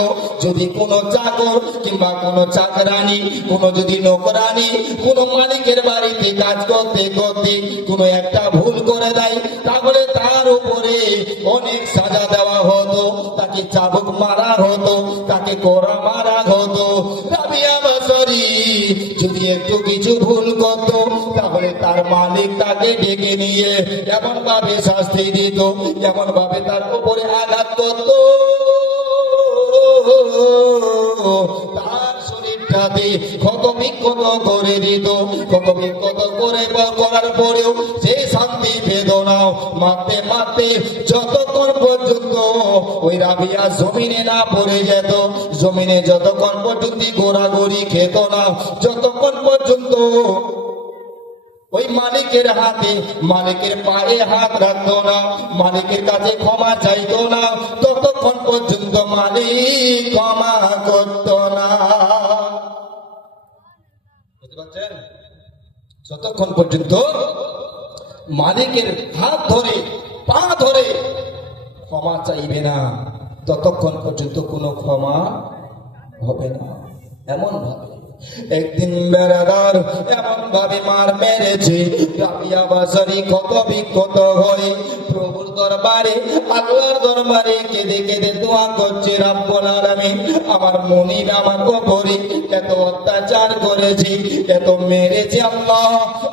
যদি কোনো চাকর কিংবা কোনো চাকরানি, কোনো যদি নৌকরানি কোনো মালিকের বাড়িতে কাজ করতে করতে কোনো একটা ভুল করে দেয়, তাহলে তার উপরে অনেক সাজা দেওয়া হতো, তাকে চাবুক মারা হতো, তাকে কোড়া মারা হতো। রাবিয়া বাসরি যদি একটু কিছু ভুল করত, তাহলে তার মালিক তাকে ডেকে নিয়ে এমন ভাবে শাস্তি দিত, এমন ভাবে তার উপরে আঘাত করত, তার শরীরটাতে ক্ষত বিক্ষত করে দিত। ক্ষত বিক্ষত করার পরেও সে শান্তি পেত না। মারতে মারতে যতক্ষণ পর্যন্ত ওই রাবিয়া জমিনে না পড়ে যেত, জমিনে যতক্ষণ পর্যন্ত ঘোরাঘুরি খেত না, যতক্ষণ পর্যন্ত ওই মালিকের হাতে, মালিকের পায়ে হাত রাখতো না, মালিকের কাছে ক্ষমা চাইতো না, ততক্ষণ পর্যন্ত মালিক ক্ষমা করতো না। বুঝতে পারছেন? যতক্ষণ পর্যন্ত মালিকের হাত ধরে, পা ধরে ক্ষমা চাইবে না, ততক্ষণ পর্যন্ত কোনো ক্ষমা হবে না। এমন ভাবে একদিন বেড়াদার এমন ভাবে মার মেরেছে, রাবিয়া বাসরি কত বিক্ষত হয়ে প্রভুর দরবারে, আল্লাহর দরবারে কেঁদে কেঁদে দোয়া করছে, রব্বুল আলামিন, আমার মুনিব আমার উপরে এত অত্যাচার করেছে, এত মেরেছে, আল্লাহ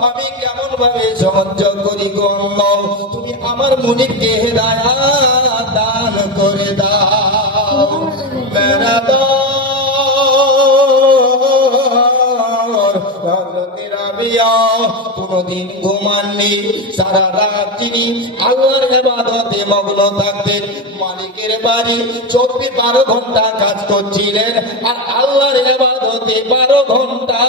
আমি কেমন ভাবে সহ্য করি গো আল্লাহ, তুমি আমার মুনিবকে হেদায়াত দান করে দাও। বেড়াদার কোনদিন ঘুমাননি, সারা রাত তিনি আল্লাহর ইবাদতে মগ্ন থাকতেন, মালিকের বাড়ি 12 ঘন্টা কাজ করছিলেন, আর আল্লাহর ইবাদতে 12 ঘন্টা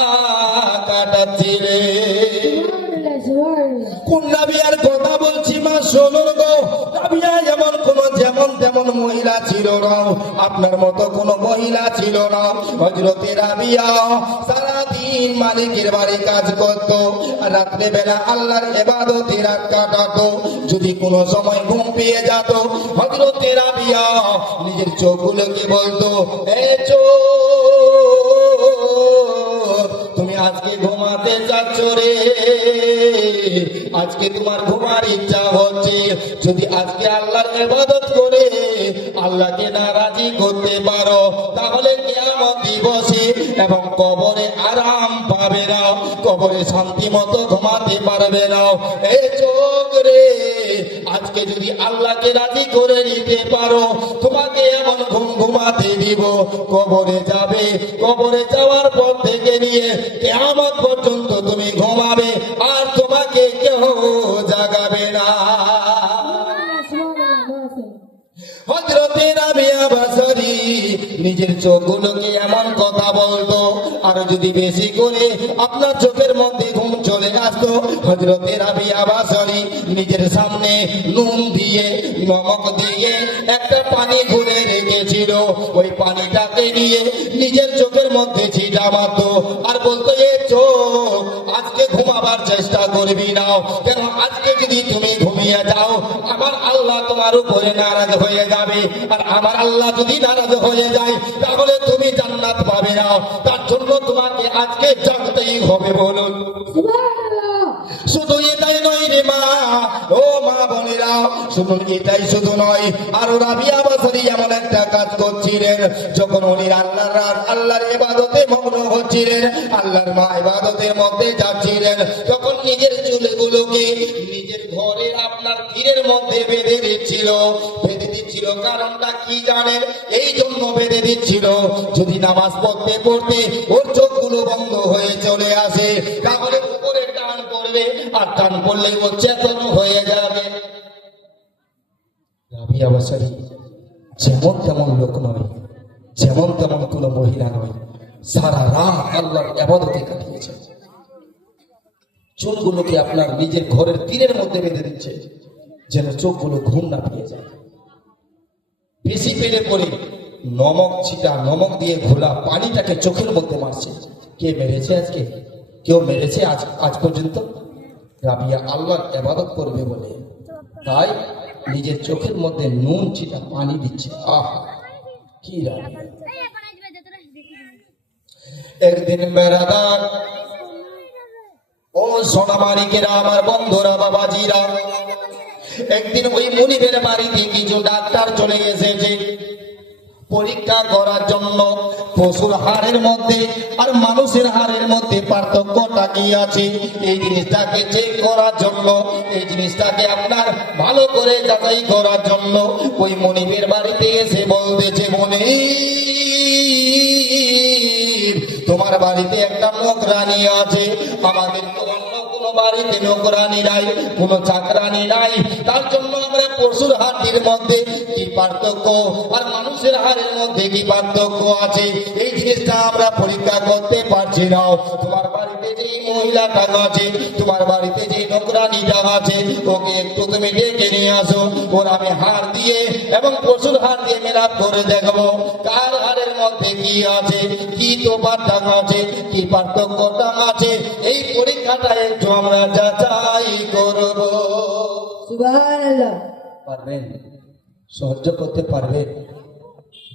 কাটাচ্ছিলেন। সুবহানাল্লাহ, সুবহানাল্লাহ। কোন রাবিয়ার কথা বলছি মা, শোনুন গো। রাবিয়া এমন কোন যেমন তেমন মহিলা ছিল না, আপনার মতো কোন মহিলা ছিল না। হযরতে রাবিয়া সারাদিন মালিকের বাড়ি কাজ করত, আর রাত্রে বেলা আল্লাহর ইবাদতে রাত কাটাতো। যদি কোনো সময় ঘুম পেয়ে যেত, হযরতে রাবিয়া নিজের চোখগুলোকে বলতো, এ চোখ, তুমি আজকে ঘুমাতে যাচ্ছ রে, আজকে তোমার ঘুমার ইচ্ছা হচ্ছে, যদি আজকে আল্লাহর ইবাদত করে আল্লাহকে নারাজি করতে পারো, তাহলে কিয়ামত দিবসে এবং কবরে আরাম পাবে না, কবরে শান্তি মতো ঘুমাতে পারবে না। এই চোখ রে, আজকে যদি আল্লাহকে রাজি করে নিতে পারো, তোমাকে এমন ঘুম ঘুমাতে দিব, কবরে যাবে, কবরে যাওয়ার পর থেকে নিয়ে কিয়ামত পর্যন্ত তুমি ঘুমাবে, আর তোমাকে কেউ জাগাবে না। হযরতে রাবিয়া বাসরি নিজের চোখগুলোকে এমন কথা বলতো, আর যদি বেশি করে আপনার চোখের মধ্যে ঘুম চলে আসতো, হযরতে রাবিয়া বাসরি নিজের সামনে নুন দিয়ে, নমক দিয়ে একটা পানি ঘুরে রেখেছিল, ওই পানিটাকে নিয়ে নিজের চোখের মধ্যে ছিটা মারতো, আর বলতো, এ চোখ, আজকে ঘুমাবার চেষ্টা করবি না, কেন আজকে যদি তুমি ঘুমিয়ে যাও, আমার আল্লাহ তোমার তোমার উপরে নারাজ হয়ে যাবে। আর আমার আল্লাহ যদি নারাজ হয়ে যায় তাহলে তুমি জান্নাত পাবে না। তার জন্য তোমাকে আজকে জানতেই হবে। বলুন সুবহানাল্লাহ। শুধু এটাই নয় রে মা, ও মা বোনেরা, শুধু এটাই শুধু নয়, আর রাবিয়া বাসরি এমন একটা কাজ করছিলেন, যখন উনি আল্লাহর ইবাদতে মগ্ন হচ্ছিলেন, আল্লাহর মা ইবাদতের মধ্যে যাচ্ছিলেন, তখন নিজের চুলগুলোকে নিজের ঘরে আপনার তীরের মধ্যে বেঁধে দিচ্ছিল। কারণটা কি জানেন? এই জন্য বেঁধে দিচ্ছিল, যদি নামাজ পড়তে পড়তে ওর চোখগুলো বন্ধ হয়ে চলে আসে তাহলে উপরে টান পড়বে, আর টান পড়লে ও চেতন হয়ে যাবে। রাবিয়া বাসারি যেমন তেমন লোক নয়, যেমন তেমন কোন মহিলা নয়, সারা রাত আল্লাহর ইবাদতে কাটিয়েছে। চোখগুলোকে আপনার নিজের ঘরের তীরের মধ্যে বেঁধে দিচ্ছে, যেন চোখগুলো ঘুম না পেয়ে যায়। বেশি পেলে পরে নমক দিয়ে ঘোলা পানিটাকে চোখের মধ্যে মারছে। কে মেরেছে আজকে? কেউ মেরেছে আজ পর্যন্ত? রাবিয়া আল্লাহর ইবাদত করবে বলে তাই নিজের চোখের মধ্যে নুন ছিটা পানি দিচ্ছে। আহা কি রাবিয়া! একদিন বেড়াদার, ও সোনামানিকেরা, আমার বন্ধুরা, বাবাজিরা, একদিন ওই মুনিবের বাড়িতে কিছু ডাক্তার চলে এসেছে পরীক্ষা করার জন্য। পশুর হাড়ের মধ্যে আর মানুষের হাড়ের মধ্যে পার্থক্যটা কি আছে এই জিনিসটাকে চেক করার জন্য, এই জিনিসটাকে আপনার ভালো করে যাচাই করার জন্য ওই মুনিবের বাড়িতে এসে বলতেছে, মুনিব, তোমার বাড়িতে একটা নকরানি আছে, আমাদের তো অন্য কোনো বাড়িতে নকরানি নাই, কোনো চাকরানি নাই, তার জন্য আমরা পশুর হাড়ের মধ্যে কি পার্থক্য আর মানুষের হাড়ের মধ্যে কি পার্থক্য আছে এই জিনিসটা আমরা পরীক্ষা করতে পারছি না। তোমার বাড়িতে যে মহিলাটা আছে, তোমার বাড়িতে যে নকরানিটা আছে, ওকে একটু তুমি ডেকে নিয়ে আসো, ওর আমি হাড় দিয়ে এবং পশুর হাড় দিয়ে মেলাপ করে দেখবো কার হাড়ের মধ্যে কি আছে, কি তোফাতটা আছে, কি পার্থক্যটা আছে, এই পরীক্ষাটা একটু আমরা যাচাই করব। সুবহানাল্লাহ। পারবেন? সহ্য করতে পারবেন?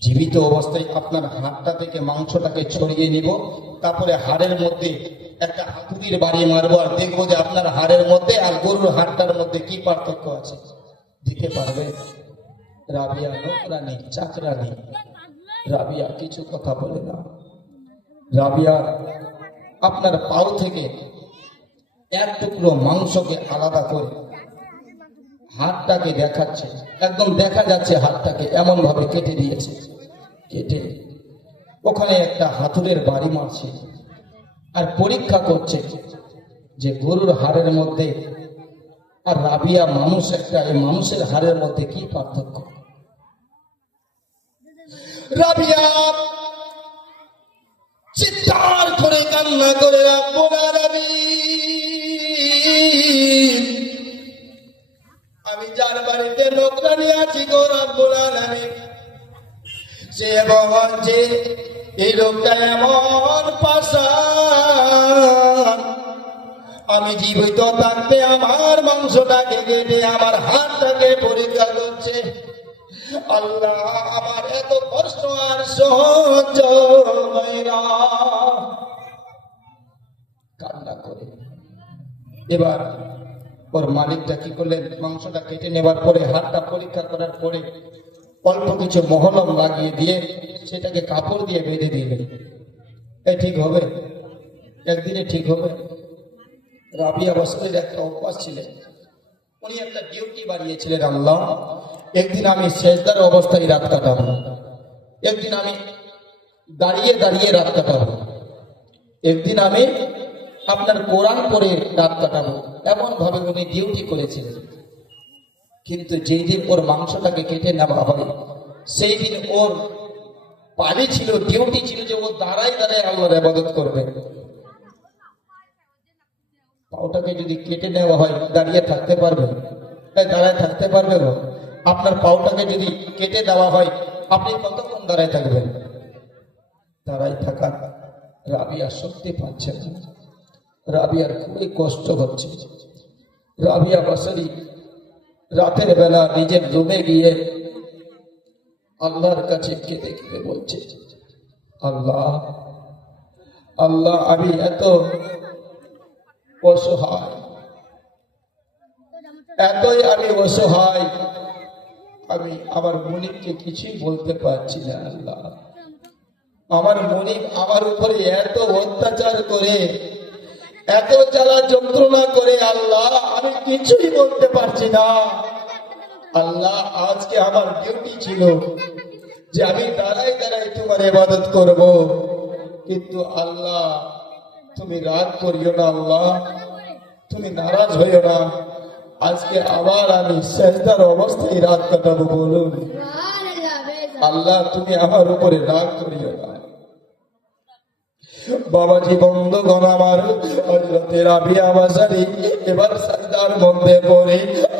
জীবিত অবস্থায় আপনার হাড়টা থেকে মাংসটাকে ছড়িয়ে নিব, তারপরে হাড়ের মধ্যে একটা হাতুড়ির বাড়ি মারবো, আর দেখবো যে আপনার হাড়ের মধ্যে আর গরুর হাড়টার মধ্যে কি পার্থক্য আছে। দিতে পারবে? রাবিয়া নকরানি, চাকরানি, রাবিয়া কিছু কথা বলে না। রাবিয়া আপনার পাও থেকে এক টুকরো মাংসকে আলাদা করে হাতটাকে দেখাচ্ছে, একদম দেখা যাচ্ছে হাতটাকে এমন ভাবে কেটে দিয়েছে, কেটে ওখানে একটা হাতুড়ের বাড়ি মারছে আর পরীক্ষা করছে যে গরুর হাড়ের মধ্যে আর রাবিয়া মানুষ একটা, এই মানুষের হাড়ের মধ্যে কি পার্থক্য। রাবিয়া চিৎকার করে কান্না করে, রাব্বুল আলামিন, আমি যার বাড়িতে নকরানি আছি গো রাব্বুল আলামিন, সে বলছে এই লোকটা এমন পাষাণ, আমি জীবিত থাকতে আমার মাংসটাকে কেটে আমার হাতটাকে পরীক্ষা করছে। আল্লাহ, আমার এত কষ্ট আর সহ্য হয় না। কান্না করে এবার ওর মালিকটা কি করলেন, মাংসটা কেটে নেবার পরে হাতটা পরীক্ষা করার পরে অল্প কিছু মহলম লাগিয়ে দিয়ে সেটাকে কাপড় দিয়ে বেঁধে দিলেন। এ ঠিক হবে? একদিনে ঠিক হবে? রাবিয়া বসরের একটা অভ্যাস ছিলেন, উনি একটা ডিউটি বাড়িয়েছিলেন, আল্লাহ একদিন আমি সেজদার অবস্থায় রাত কাটাবো, একদিন আমি দাঁড়িয়ে দাঁড়িয়ে রাত কাটাবো, একদিন আমি আপনার কোরআন পড়ে রাত কাটাবো, এমন ভাবে উনি ডিউটি করেছিলেন। কিন্তু যেই দিন ওর মাংসটাকে কেটে নেওয়া হয় সেই দিন ওর পালি ছিল, ডিউটি ছিল যে ও দাঁড়ায় দাঁড়ায় আল্লাহর ইবাদত করবে। পাওটাকে যদি কেটে নেওয়া হয় দাঁড়িয়ে থাকতে পারবে? দাঁড়ায় থাকতে পারবে না। আপনার পাওটাকে যদি কেটে দেওয়া হয় আপনি কতক্ষণ দাঁড়ায় থাকবেন? দাঁড়ায় থাকা রাবিয়া সত্যি পাচ্ছে না, রাবিয়ার খুবই কষ্ট হচ্ছে। রাবিয়া বাসারি রাতের বেলা নিজের রুমে গিয়ে আল্লাহর কাছে কেঁদে কেঁদে বলছে, আল্লাহ আল্লাহ, আমি এত অসহায়, এতই আমি অসহায়, আমি আমার মনিবকে কিছুই বলতে পারছি না। আল্লাহ, আমার মনিব আমার উপরে এত অত্যাচার করে, এত জ্বালা যন্ত্রণা করে, আল্লাহ আমি কিছুই বলতে পারছি না। আল্লাহ, আজকে আমার ডিউটি ছিল যে আমি দাঁড়াই দাঁড়াই তোমার ইবাদত করব, কিন্তু আল্লাহ তুমি রাগ করিও না, আল্লাহ তুমি নারাজ হইও না। আজকে আবার আমি সেজদার অবস্থায় রাত কাটাবো, বলুন আল্লাহ তুমি আমার উপরে রাগ করিও না। বাবাজি বন্ধুগণ আমার, হযরতে রাবিয়া বাসারী এবার সাজদার মধ্যে পড়ে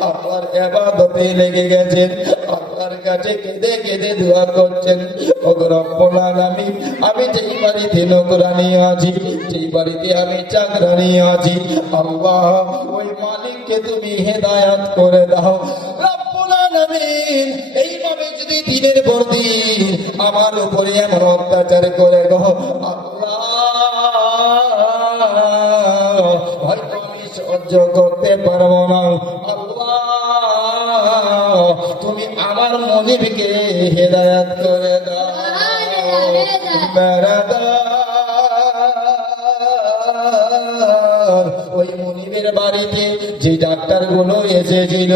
আল্লাহর ইবাদতে লেগে গেছেন, আল্লাহর কাছে কেঁদে কেঁদে দোয়া করছেন, ওগো রব্বুল আলামিন, আমি যেই বাড়িতে নৌকরানি আছি, যেই বাড়িতে আমি চাকরানি আছি, আল্লাহ ওই মালিককে তুমি হেদায়েত করে দাও। রব্বুল আলামিন, এইভাবে যদি দিনের পর দিন আমার উপরে এমন অত্যাচার করে গো আল্লাহ, হয়তো আমি সহ্য করতে পারবো না। আল্লাহ তুমি আমার মনিবকে হেদায়েত করে দাও। ওই মনিবের বাড়িতে যে ডাক্তার গুলো এসেছিল,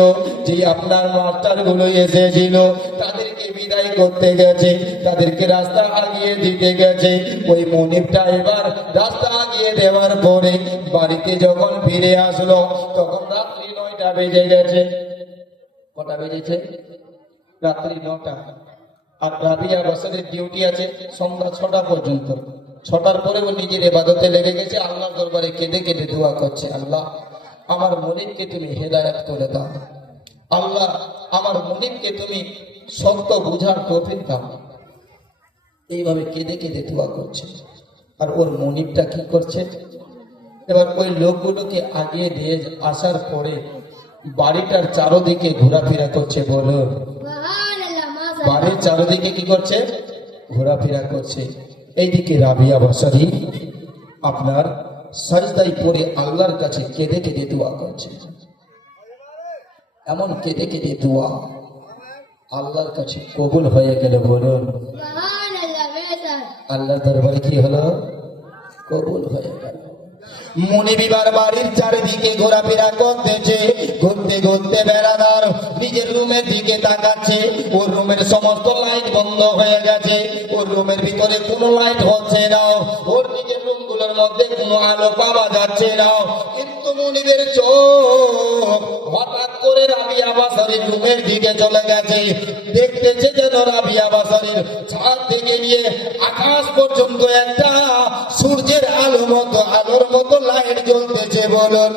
যে আপনার মাস্টার গুলো এসেছিল, তাদেরকে বিদায় করতে গেছে, তাদেরকে রাস্তা আগিয়ে দিতে গেছে। ওই মনিবটা এবার রাস্তা আগিয়ে দেওয়ার পরে বাড়িতে যখন ফিরে আসলো, তখন রাত্রি 9টা বেজে গেছে। কটা বেজেছে? রাত্রি 9টা। আর রাবিয়া বাসারীর ডিউটি আছে সন্ধ্যা 6টা পর্যন্ত। 6টার পরে ও নিজের ইবাদতে লেগে গেছে, আল্লাহর দরবারে কেঁদে কেঁদে দোয়া করছে, আল্লাহ আমার মনিবকে তুমি হেদায়েত করে দাও, আল্লাহ আমার মনিবকে তুমি সত্য বুঝার তৌফিক দাও। এইভাবে কেঁদে কেঁদে দোয়া করছে। আর ওর মনিবটা কি করছে? এবার ওই লোকগুলোকে আগিয়ে দিয়ে আসার পরে বাড়িটার চারদিকে ঘোরাফেরা করছে, বলুন বাড়ির চারদিকে কি করছে? ঘোরাফেরা করছে। এইদিকে রাবিয়া বাসারী আপনার সাজদায় পড়ে আল্লাহর কাছে কেঁদে কেঁদে দোয়া করছে। এমন কেঁদে কেঁদে দোয়া আল্লাহর কাছে কবুল হয়ে গেল, বলুন আল্লাহর দরবারে কি হলো? কবুল হয়ে গেল। মনিবিবার বাড়ির চারিদিকে ঘোরাফেরা করতেছে, ঘুরতে ঘুরতে বেড়াদার নিজের রুমের দিকে তাকাচ্ছে। ওর রুমের সমস্ত লাইট বন্ধ হয়ে গেছে, ওর রুমের ভিতরে কোনো লাইট হচ্ছে না, ওর নিজের রুমগুলোর মধ্যে কোনো আলো পাওয়া যাচ্ছে না। কিন্তু মনিবের চোখ হঠাৎ করে রাবিয়া বাসারীর রুমের দিকে চলে গেছে। দেখতেছে যেন রাবিয়া বাসারীর ছাদ থেকে নিয়ে আকাশ পর্যন্ত একটা সূর্যের আলোর মতো লাইট জ্বলতেছে, বলুন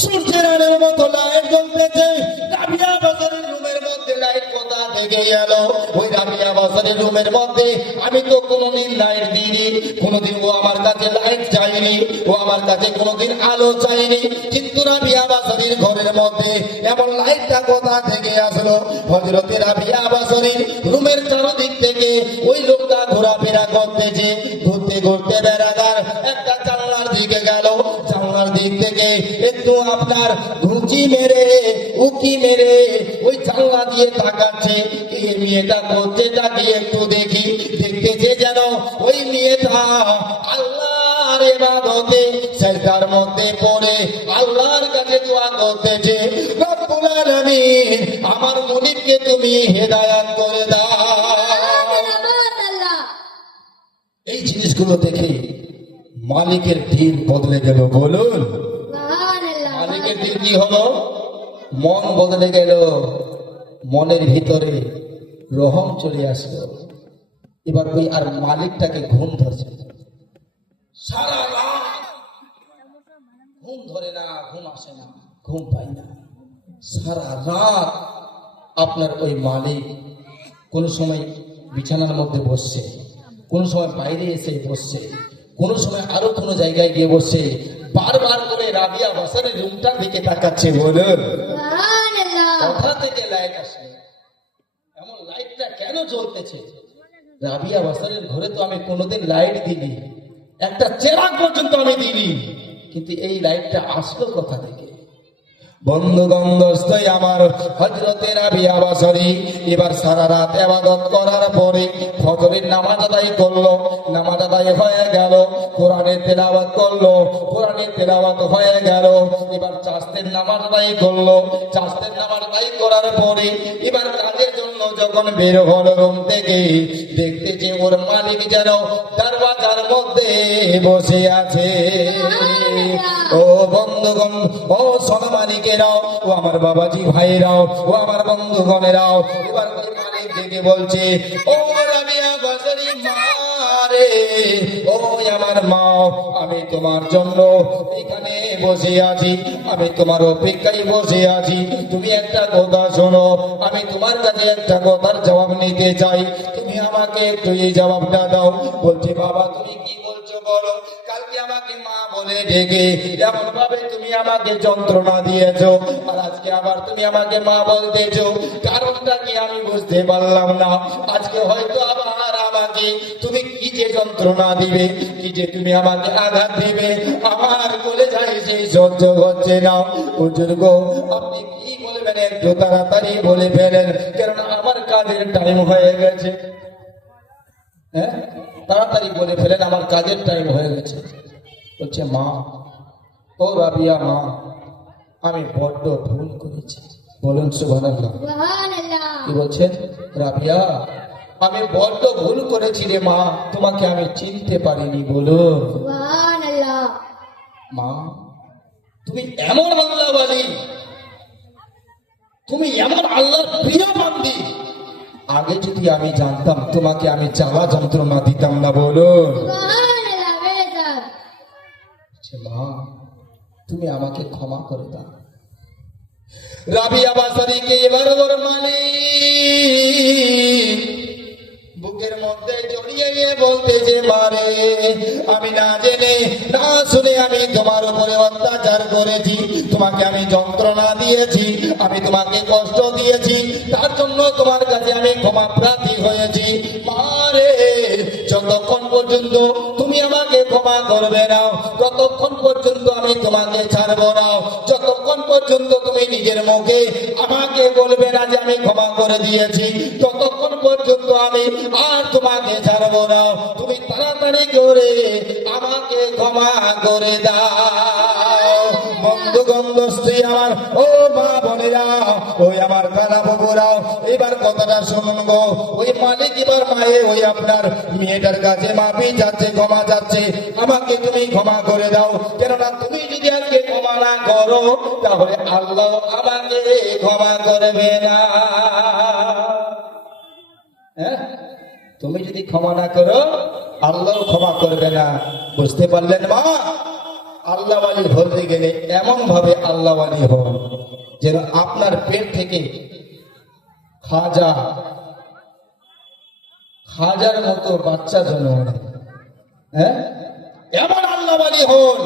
সূর্যের আলোর মতো লাইট জ্বলতেছে। রাবিয়া বাসারীর রুমের মধ্যে লাইট কোথা থেকে এলো? ওই রাবিয়া বাসারীর রুমের মধ্যে আমি তো কোনোদিন লাইট দিইনি, কোনোদিন ও আমার কাছে লাইট চাইনি, ও আমার কাছে কোনোদিন আলো চাইনি, কিন্তু রাবিয়া বাসারীর ঘরের মধ্যে এমন লাইটটা কোথা থেকে আসলো? হযরতে রাবিয়া বাসারীর রুমের চারদিক থেকে ওই লোকটা ঘোরাফেরা করতেছে। ঘুরতে ঘুরতে বেড়াদার একটা জানলার দিকে গেল, জানলার দিক থেকে একটু আপনার ঘুঁচি মেরে উকি মেরে ওই জানলা দিয়ে তাকাচ্ছে। এই মেয়েটা করছে তাকে একটু দেখি। দেখতেছে যেন ওই মেয়েটা আল্লাহর ইবাদতে সিজদার মধ্যে পড়ে আল্লাহর কাছে দোয়া করতেছে, রব্বুল আলামিন আমার মনিবকে তুমি হেদায়েত করে দাও। এই জিনিসগুলো দেখে মালিকের দিল বদলে গেল, বলুন মালিকের দিল কি হলো? মন বদলে গেল, মনের ভিতরে রহম চলে আসলো। এবার ওই আর মালিকটাকে ঘুম ধরছে, সারা রাত ঘুম ধরে না, ঘুম আসে না, ঘুম পাই না। সারা রাত আপনার ওই মালিক কোন সময় বিছানার মধ্যে বসছে, কোন সময় বাইরে এসে বসছে, কোন সময় আরো কোনো জায়গায় গিয়ে বসছে, বারবার করে রাবিয়া বাসারের রুমটার দিকে তাকাচ্ছে। বলুন সুবহানাল্লাহ। কোথা থেকে লাইট আসলো, এমন লাইটটা কেন জ্বলতেছে? রাবিয়া বাসারের ঘরে তো আমি কোনোদিন লাইট দিইনি, একটা চেরাগ পর্যন্ত আমি দিইনি, কিন্তু এই লাইটটা আসলো কোথা থেকে? বন্ধুগণ দোস্তই আমার, হযরতে রাবিয়া বাসারী এবার সারা রাত ইবাদত করার পরে ফজরের নামাজ আদায় করলো। নামাজ আদায় হয়ে গেল, কোরআনের তেলাওয়াত করলো, কোরআনের তেলাওয়াত হয়ে গেল। এবার চাষের নামাজ আদায় করলো। চাষের নামাজ আদায় করার পরে এবার কাজের জন্য যখন বের হলো রুম থেকে, দেখতে যে ওর মালিক যেন দরওয়াজার মধ্যে বসে আছে। ও বন্ধুগণ, ও সনমানিকেরাও, ও আমার বাবাজি ভাইরাও, ও আমার বন্ধুগণেরাও, এবার ওই মালিক ডেকে বলছে, ও রাবিয়া বাসারী মা রে, ও আমার মা, আমি তোমার জন্য এখানে বসে আছি, আমি তোমার অপেক্ষায় বসে আছি। তুমি একটা কথা শোনো, আমি তোমার কাছে একটা কথার জবাব নিতে চাই, তুমি আমাকে একটু এই জবাবটা দাও। বলছে, বাবা তুমি কি বলছো বলো। কালকে আমাকে মা বলে ডেকে এমন ভাবে তুমি আমাকে যন্ত্রণা দিয়েছো, আর আজকে আবার তুমি আমাকে মা বলতেছো, কারণটা কি আমি বুঝতে পারলাম না। আজকে হয়তো আবার আমাকে তুমি কি যে যন্ত্রণা দিবে, কি যে তুমি আমাকে আঘাত দিবে, আমার কোলে যাই সেই সহ্য হচ্ছে না। বুজুর্গ, আপনি কি বলবেন একটু তাড়াতাড়ি বলে ফেলেন, কেননা আমার কাজের টাইম হয়ে গেছে। হ্যাঁ, তাড়াতাড়ি বলে ফেলেন, আমার কাজের টাইম হয়ে গেছে। বলছে, মা, ও রাবিয়া মা, আমি বড্ড ভুল করেছি। বলুন সুবহানাল্লাহ। সুবহানাল্লাহ। কি বলছেন? রাবিয়া, আমি বড্ড ভুল করেছি রে মা, তোমাকে আমি চিনতে পারিনি। বলুন সুবহানাল্লাহ। মা, তুমি এমন আল্লাহওয়ালি, তুমি এমন আল্লাহর প্রিয় বান্দি, আগে যদি আমি জানতাম তোমাকে আমি জ্বালা যন্ত্রণা দিতাম না। বলুন সুবহানাল্লাহ বেজার। মা, তুমি আমাকে ক্ষমা করে দাও। রাবিয়া বাসারীকে এবার ওর মালিক বুকের মধ্যে জড়িয়ে নিয়ে বলতে যে, মারে, আমি না জেনে না শুনে আমি তোমার উপরে অত্যাচার করেছি, তোমাকে আমি যন্ত্রণা দিয়েছি, আমি তোমাকে কষ্ট দিয়েছি, তার জন্য তোমার কাছে আমি ক্ষমা প্রার্থী হয়েছি। মারে, যতক্ষণ পর্যন্ত তুমি আমাকে ক্ষমা করবে না, ততক্ষণ পর্যন্ত আমি তোমাকে ছাড়বো না। যতক্ষণ পর্যন্ত তুমি নিজের মুখে আমাকে বলবে না যে আমি ক্ষমা করে দিয়েছি, ততক্ষণ পর্যন্ত আমি আর তোমাকে ছাড়বো না। তুমি তাড়াতাড়ি করে আমাকে ক্ষমা করে দাও। বন্ধুগণ দোস্তি আমার, ও মা বোনেরা, ওই আমার কানা বাবুরাও, এবার কথাটা শুনুন গো। ওই মালিক এবার মায়ে ওই আপনার মেয়েটার কাছে মাফি যাচ্ছে, ক্ষমা যাচ্ছে, আমাকে তুমি ক্ষমা করে দাও, কেননা তুমি যদি আজকে ক্ষমা না করো তাহলে আল্লাহ আমাকে ক্ষমা করবে না। হ্যাঁ, তুমি যদি ক্ষমা না করো আল্লাহ ক্ষমা করবে না। বুঝতে পারলেন মা? আল্লাহওয়ালি হতে গেলে এমন ভাবে আল্লাহওয়ালি হন যেন আপনার পেট থেকে খাজার মতো বাচ্চা জন্ম নেয়। হ্যাঁ, এমন আল্লাহওয়ালি হন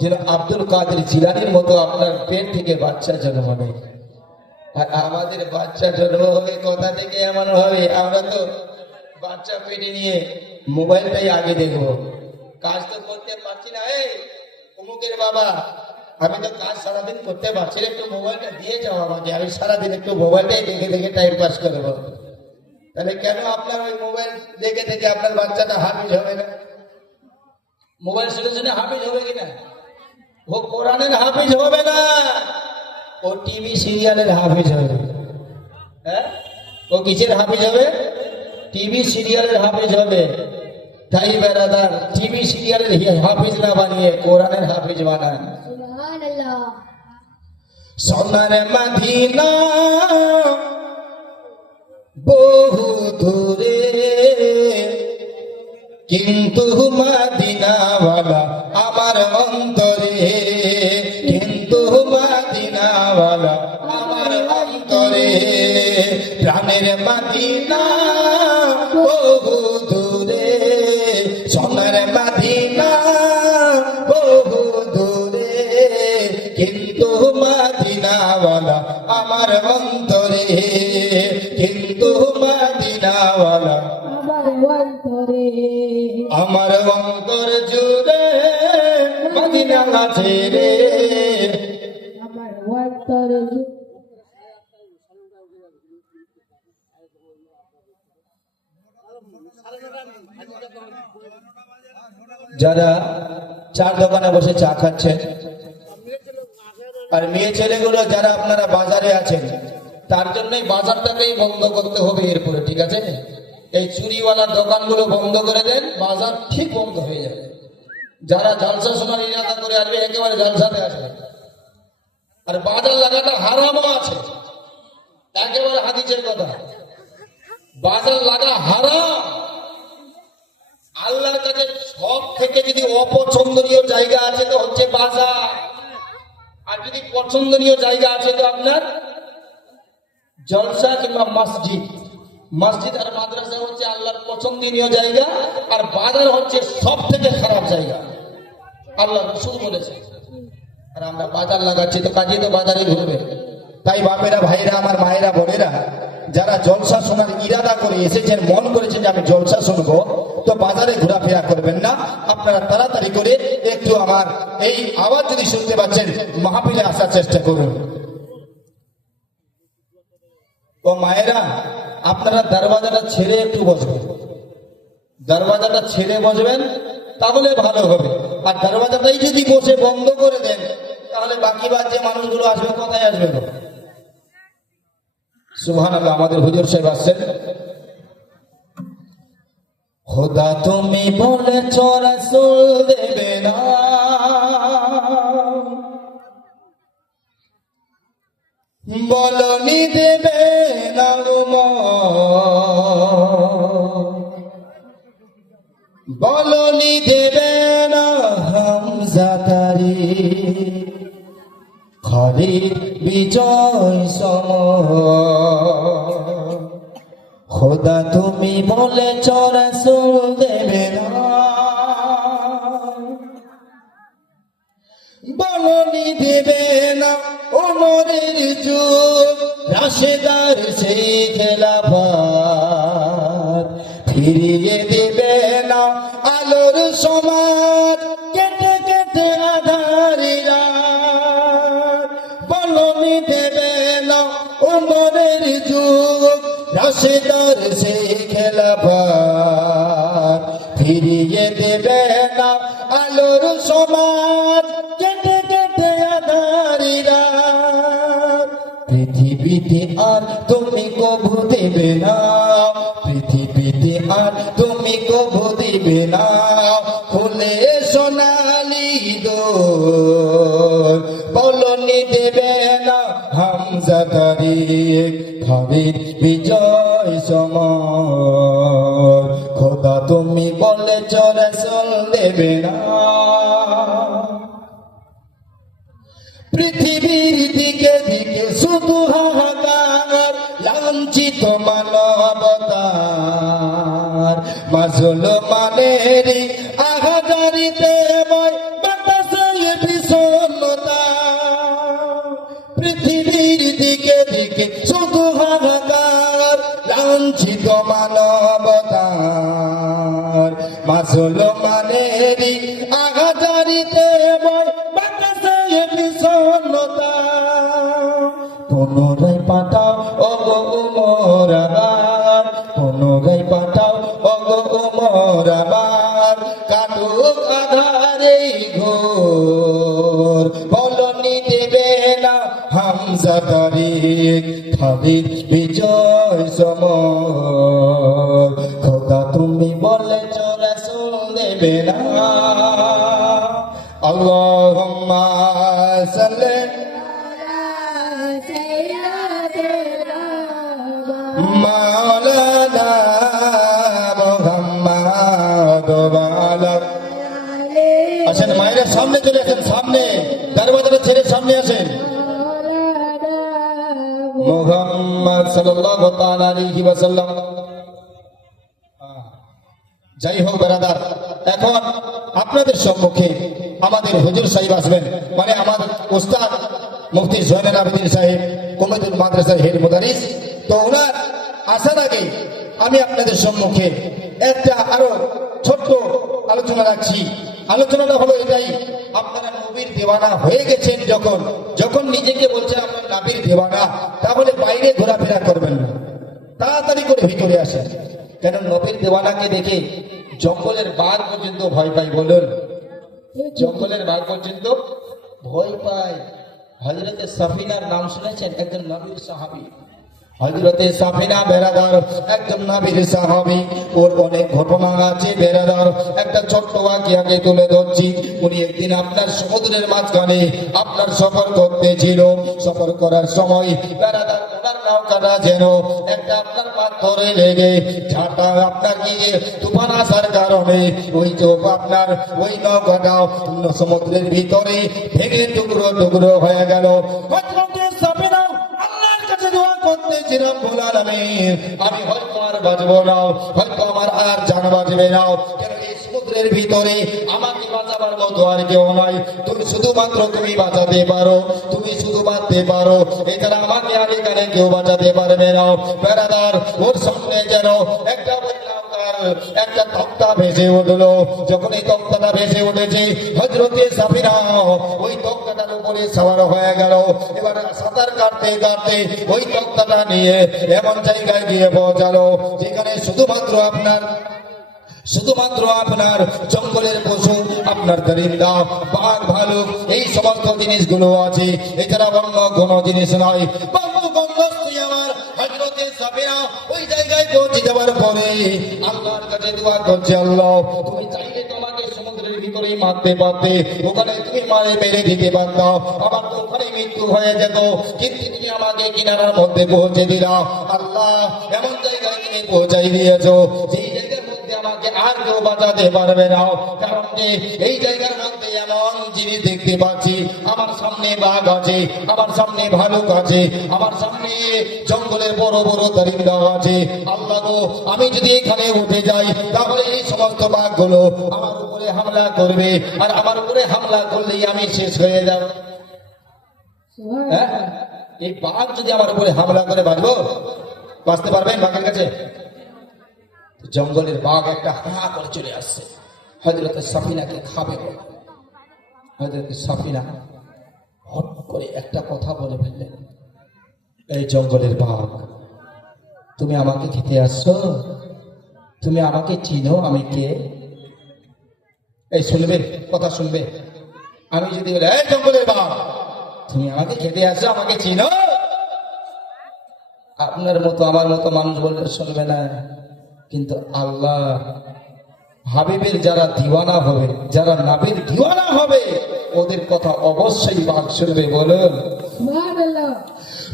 যেন আব্দুল কাদের জিলানীর মতো আপনার পেট থেকে বাচ্চা জন্ম নেয়। আর আমাদের বাচ্চা জন্ম হবে কোথা থেকে? এমন ভাবে আমরা তো বাচ্চা পেটে নিয়ে মোবাইলটাই আগে দেখবো, কাজ তো করতে পারছি না। এই অমুকের বাবা, আমি তো কাজ সারাদিন করতে পারছি না, একটু মোবাইলটা দিয়ে যাও আমাকে, আমি সারাদিন একটু মোবাইলটাই দেখে দেখে টাইম পাস করবো। তাহলে কেন আপনার ওই মোবাইল দেখে দেখে আপনার বাচ্চাটা হাফিজ হবে না? মোবাইল শুনে শুনে হাফিজ হবে কিনা? ও কোরআনের হাফিজ হবে না, ও টিভি সিরিয়ালের হাফিজ হবে। হ্যাঁ, ও কিসের হাফিজ হবে? টিভি সিরিয়ালের হাফিজ হবে। তাই বেরাদার, টিভি সিরিয়ালের হাফিজ না বানিয়ে কোরআনের হাফিজ বানান। সুবহানাল্লাহ। সোনার মদিনা বহু দূরে, কিন্তু মদিনাওয়ালা আমার অন্তরে, কিন্তু মদিনাওয়ালা আমার অন্তরে। প্রাণের মদিনা বহু দূরে, সোনার মদিনা বহু দূরে। আমার অন্তরে, কিন্তু মদিনাওয়ালা আমার অন্তরে, আমার অন্তর জুড়ে মদিনা আছে রে। আমার অন্তরে। যারা চার দোকানে বসে চা খাচ্ছেন, আর মেয়ে ছেলেগুলো যারা আপনারা বাজারে আছেন, তার জন্যই বাজারটাকেই বন্ধ করতে হবে এরপরে, ঠিক আছে? এই চুরিওয়ালার দোকানগুলো বন্ধ করে দেন, বাজার ঠিক বন্ধ হয়ে যাবে। যারা জালসা শোনার ইরাদা করে আসবে একেবারে জালসাতে আসবে। আর বাজার লাগাটা হারামও আছে, একেবারে হাদিসের কথা, বাজার লাগা হারাম। আল্লাহর কাছে সব থেকে যদি অপছন্দনীয় জায়গা আছে তো হচ্ছে বাজার, আর যদি পছন্দনীয় জায়গা আছে তো আপনার জলসা কিংবা মসজিদ। মসজিদ আর মাদ্রাসা হচ্ছে আল্লাহর পছন্দনীয় জায়গা, আর বাজার হচ্ছে সব থেকে খারাপ জায়গা, আল্লাহ রাসূল বলেছে। আর আমরা বাজার লাগাচ্ছি তো কাজে তো বাজারে ঘুরবে। তাই বাপেরা, ভাইরা, আমার মায়েরা, বোনেরা, যারা জলসা শোনার ইরাদা করে এসেছেন, মন করেছেন যে আমি জলসা শুনবো, তো বাজারে ঘোরাফেরা করবেন না। আপনারা তাড়াতাড়ি করে একটু আমার এই আওয়াজ যদি শুনতে পাচ্ছেন, মাহফিলে আসার চেষ্টা করুন। ও মায়েরা, আপনারা দরওয়াজাটা ছেড়ে একটু বসবেন, দরওয়াজাটা ছেড়ে বসবেন, তাহলে ভালো হবে। আর দরওয়াজাটাই যদি বসে বন্ধ করে দেন, তাহলে বাকি বাদ যে মানুষগুলো আসবে কোথায় আসবে? সুবহানাল্লাহ। আমাদের হুজুর সাহেব আসছেন। খোদা তুমি বলেছ রাসূল দেবে না, বলনি দেবে না, বলনি দেবে না হামজা তারি, খালিদ বিজয় সম। খোদা তুমি বলেছ রাসূল দেবে না, বলনি দেবে না ওমরের যুগ, রাশেদার সেই খেলাফত, ফিরিয়ে দেবে না আলোর সমাজ, কেটে কেটে আঁধারি রাত। বলনি দেবে না ওমরের যুগ, রাশেদার সেই খেলাফত, ফিরিয়ে দেবে না আলোর সমাজ, কেটে কেটে আঁধারি রাত। পৃথিবীতে আর তুমি কবু দেবে না, পৃথিবীতে আর তুমি কবু দেবে না, খুলে সোনালি দোর। বলনি দেবে না হামজা তারিক, খালিদ বিজয় সমর। খোদা তুমি বলেছ রাসূল দেবে না। পৃথিবীর দিকে দিকে শুধু হাহাকার, লাঞ্ছিত মানবতার, মুসলমানেরই আহাজারিতে বয় বাতাসে বিষণ্ণতা। পৃথিবীর দিকে দিকে শুধু হাহাকার, লাঞ্ছিত মানবতার, মুসলমানেরই আহাজারিতে বয় বাতাসে বিষণ্ণতা। পুনরায় পাঠাও ওগো উমর আবার, পুনরায় পাঠাও ওগো উমর আবার, কাটুক আধারে ঘোর। বলনি দেবে না হামজা তারিক, খালিদ বিজয় সমর। খোদা তুমি বলেছ রাসূল দেবে না। আল্লাহুম্মা সাল্লি মাওলানা মুহাম্মদ ওয়া আলা। আসেন মায়েরা, সামনে চলে আসেন, সামনে দরওয়াজাটা ছেড়ে সামনে আসেন। মুহাম্মদ সাল্লাল্লাহু তাআলা আলাইহি ওয়াসাল্লাম। যাই হোক ব্রাদার, এখন আপনাদের সম্মুখে আমাদের হুজুর সাহেব আসবেন, মানে আমাদের উস্তাদ মুফতি জয়নুল আবেদিন সাহেব। কমিটির মাদ্রাসার হেড মুদারিস। তো ওনার আসার আগে আমি আপনাদের সম্মুখে একটা আরো ছোট্ট আলোচনা রাখছি। আলোচনাটা হলো এটাই, আপনারা নবীর দেওয়ানা হয়ে গেছেন যখন, যখন নিজেকে বলছেন আপনার নবীর দেওয়ানা, তাহলে বাইরে ঘোরাফেরা করবেন না, তাড়াতাড়ি করে ভিতরে আসেন। কেন নবীর দেওয়ানাকে দেখে জঙ্গলের বাঘ পর্যন্ত ভয় পায়, বলুন। জঙ্গলের বাঘ পর্যন্ত ভয় পায়। হযরতে সাফিনার নাম শুনেছেন? একজন নবীর সাহাবী, হযরতে সাফিনা বেরাদার, একজন নবীর সাহাবী। ওর অনেক ঘটনা আছে বেরাদার, একটা ছোট্ট ওয়াকিয়াকে তুলে ধরছি। উনি একদিন আপনার সমুদ্রের মাঝখানে আপনার সফর করতেছিল। সফর করার সময় বেরাদার ওনার নৌকাটা যেন একটা আপনার পাথরে লেগে ঝাঁটা আপনার গিয়ে তুফান আসার কারণে ওই চোখ আপনার ওই নৌকাটা সমুদ্রের ভিতরে ভেঙে টুকরো টুকরো হয়ে গেল। হযরতে সাফিনা আল্লাহর কাছে দোয়া করতেছিলাম, রব্বুল আলামিন, আমি হয়তো আর বাঁচবো না, হয়তো আমার আর জান বাঁচবে না, কেন এই সমুদ্রের ভিতরে আমাকে বাঁচাবার মতো আর কেউ নাই। তুমি শুধুমাত্র তুমি বাঁচাতে পারো, তুমি শুধু বাঁচতে পারো, এছাড়া আমাকে আর এখানে কেউ বাঁচাতে পারবে না। বেরাদার ওর সামনে যেন একটা একটা তক্তা ভেসে উঠলো। যখন এই তক্তাটা ভেসে উঠেছে, হযরতে সাফিনা ওই তক্তাটার উপরে সওয়ার হয়ে গেল। এবার সাঁতার কাটতে কাটতে ওই তক্তাটা নিয়ে এমন জায়গায় গিয়ে পৌঁছালো যেখানে শুধুমাত্র আপনার জঙ্গলের পশু, আপনার দরিন্দা, বাঘ, ভালুক, এই সমস্ত জিনিসগুলো আছে, এছাড়া অন্য কোনো জিনিস নয়। আমার হযরতে সাফিনা ওই জায়গায় পৌঁছে যাওয়ার পরে আল্লাহর কাছে দোয়া করছে, আল্লাহ তুমি চাইলে তোমাকে সমুদ্রের ভিতরে মারতে পারতে, ওখানে তুমি মেরে দিতে পারতাম, আমার তো ওখানে মৃত্যু হয়ে যেত, কিন্তু তুমি আমাকে কিনারার মধ্যে পৌঁছে দিলা। আল্লাহ এমন জায়গায় তুমি পৌঁছাই দিয়েছো যেই জায়গার মধ্যে আমাকে আর কেউ বাঁচাতে পারবে না। কারণ যে এই জায়গার মধ্যে এমন জিনিস দেখতে পাচ্ছি, আমার সামনে বাঘ আছে, আমার সামনে ভালুক আছে, আমার সামনে জঙ্গলের বড় বড় দরিন্দা আছে। আল্লাহ গো, আমি যদি এখানে উঠে যাই তাহলে এই সমস্ত বাঘগুলো আমার উপরে হামলা করবে, আর আমার উপরে হামলা করলেই আমি শেষ হয়ে যাব। হ্যাঁ, এই বাঘ যদি আমার উপরে হামলা করে বাঁচতে পারবেন বাঘের কাছে? জঙ্গলের বাঘ একটা হা করে চলে আসছে, হযরতে সাফিনাকে খাবে বলে। হযরতে সাফিনা হট করে একটা কথা বলে ফেললেন, এই জঙ্গলের বাঘ, তুমি আমাকে খেতে আসছো? তুমি আমাকে চিনো? আমি কে? এই শুনবে, কথা শুনবে। আমি যদি বলি, এই জঙ্গলের বাঘ, তুমি আমাকে খেতে আসছো, আমাকে চিনো? আপনার মতো আমার মতো মানুষ বললে শুনবে না, কিন্তু আল্লাহ হাবিবের যারা দিওয়ানা হবে, যারা নবীর দিওয়ানা হবে, ওদের কথা অবশ্যই বাঘ শুনবে, বলুন সুবহানাল্লাহ।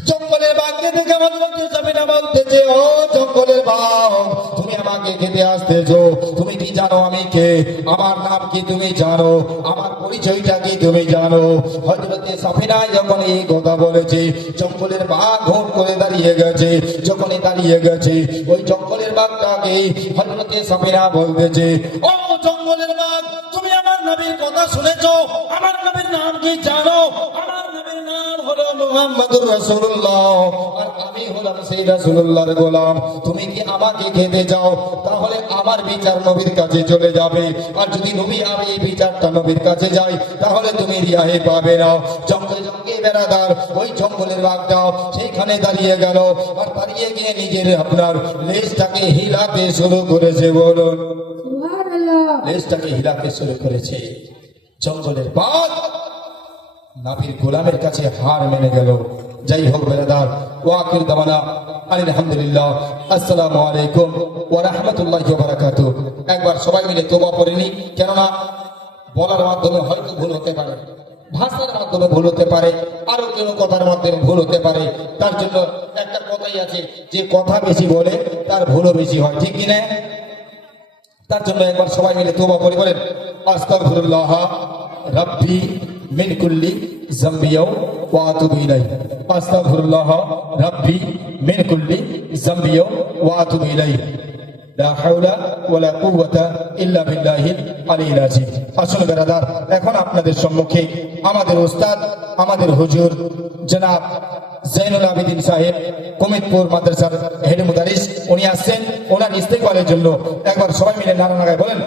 জঙ্গলের বাঘকে দেখে হযরতে সাফিনা বলতেছে, ও জঙ্গলের বাঘ, তুমি আমাকে খেতে আসতেছো, তুমি কি জানো আমি কে? আমার নাম কি তুমি জানো? আমার পরিচয়টা কি তুমি জানো? হযরতে সাফিনা যখন এই কথা বলেছে, জঙ্গলের বাঘ হুট করে দাঁড়িয়ে গেছে। যখনই দাঁড়িয়ে গেছে, ওই জঙ্গলের বাঘটাকে হযরতে সাফিনা বলতেছে, ও জঙ্গলের বাঘ, তুমি আমার নবীর কথা শুনেছো? আমার নবীর নাম কি জানো? আমার নবীর নাম হলো মুহাম্মদুর রাসূলুল্লাহ, আর আমি হলাম সেই রাসূলুল্লাহর গোলাম। তুমি কি আমাকে খেতে যাও, তাহলে আমার বিচার নবীর কাছে চলে যাবে, আর যদি নবী আর এই বিচারটা নবীর কাছে যায়, তাহলে তুমি রিহাই পাবে না। জঙ্গলে জঙ্গে বেড়াদার ওই জঙ্গলের বাঘটা সেইখানে দাঁড়িয়ে গেল, আর দাঁড়িয়ে গিয়ে নিজের আপনার লেজটাকে হিলাতে শুরু করেছে, বলুন সুবহানাল্লাহ। লেজটাকে হিলাতে শুরু করেছে। জঙ্গলের বাঘ নবীর গোলামের কাছে হার মেনে গেল। যাই হোক বেরাদার, ওয়াকিল দাওয়ানা আলহামদুলিল্লাহ, আসসালামু আলাইকুম ওয়া রাহমাতুল্লাহি ওয়া বারাকাতুহু। একবার সবাই মিলে তওবা পড়ে নি, কেননা বলার মাধ্যমে হয়তো ভুল হতে পারে, ভাষার মাধ্যমে ভুল হতে পারে, আরো কোনো কথার মাধ্যমে ভুল হতে পারে। তার জন্য একটা কথাই আছে, যে কথা বেশি বলে তার ভুলও বেশি হয়, ঠিক কিনা? তার জন্য একবার সবাই মিলে তওবা পড়ে বলেন, আস্তাগফিরুল্লাহ রাব্বি মিন কুল্লি যামবিয়া ওয়া আতুবু ইলাইহি, আস্তাগফিরুল্লাহ রাব্বি মিন কুল্লি যামবিয়া ওয়া আতুবু ইলাইহি, লা হাওলা ওয়ালা কুওয়াতা ইল্লা বিল্লাহিল আলিয়্যিল আযীম। আসুন বেরাদার, এখন আপনাদের সম্মুখে আমাদের উস্তাদ, আমাদের হুজুর জনাব জৈনুল আবেদিন সাহেব কমিতপুর মাদ্রাসার হেড মুদারিস, উনি আসছেন ওনার ইস্তেকবালের জন্য। একবার সবাই মিলে নারা নাগায় বলেন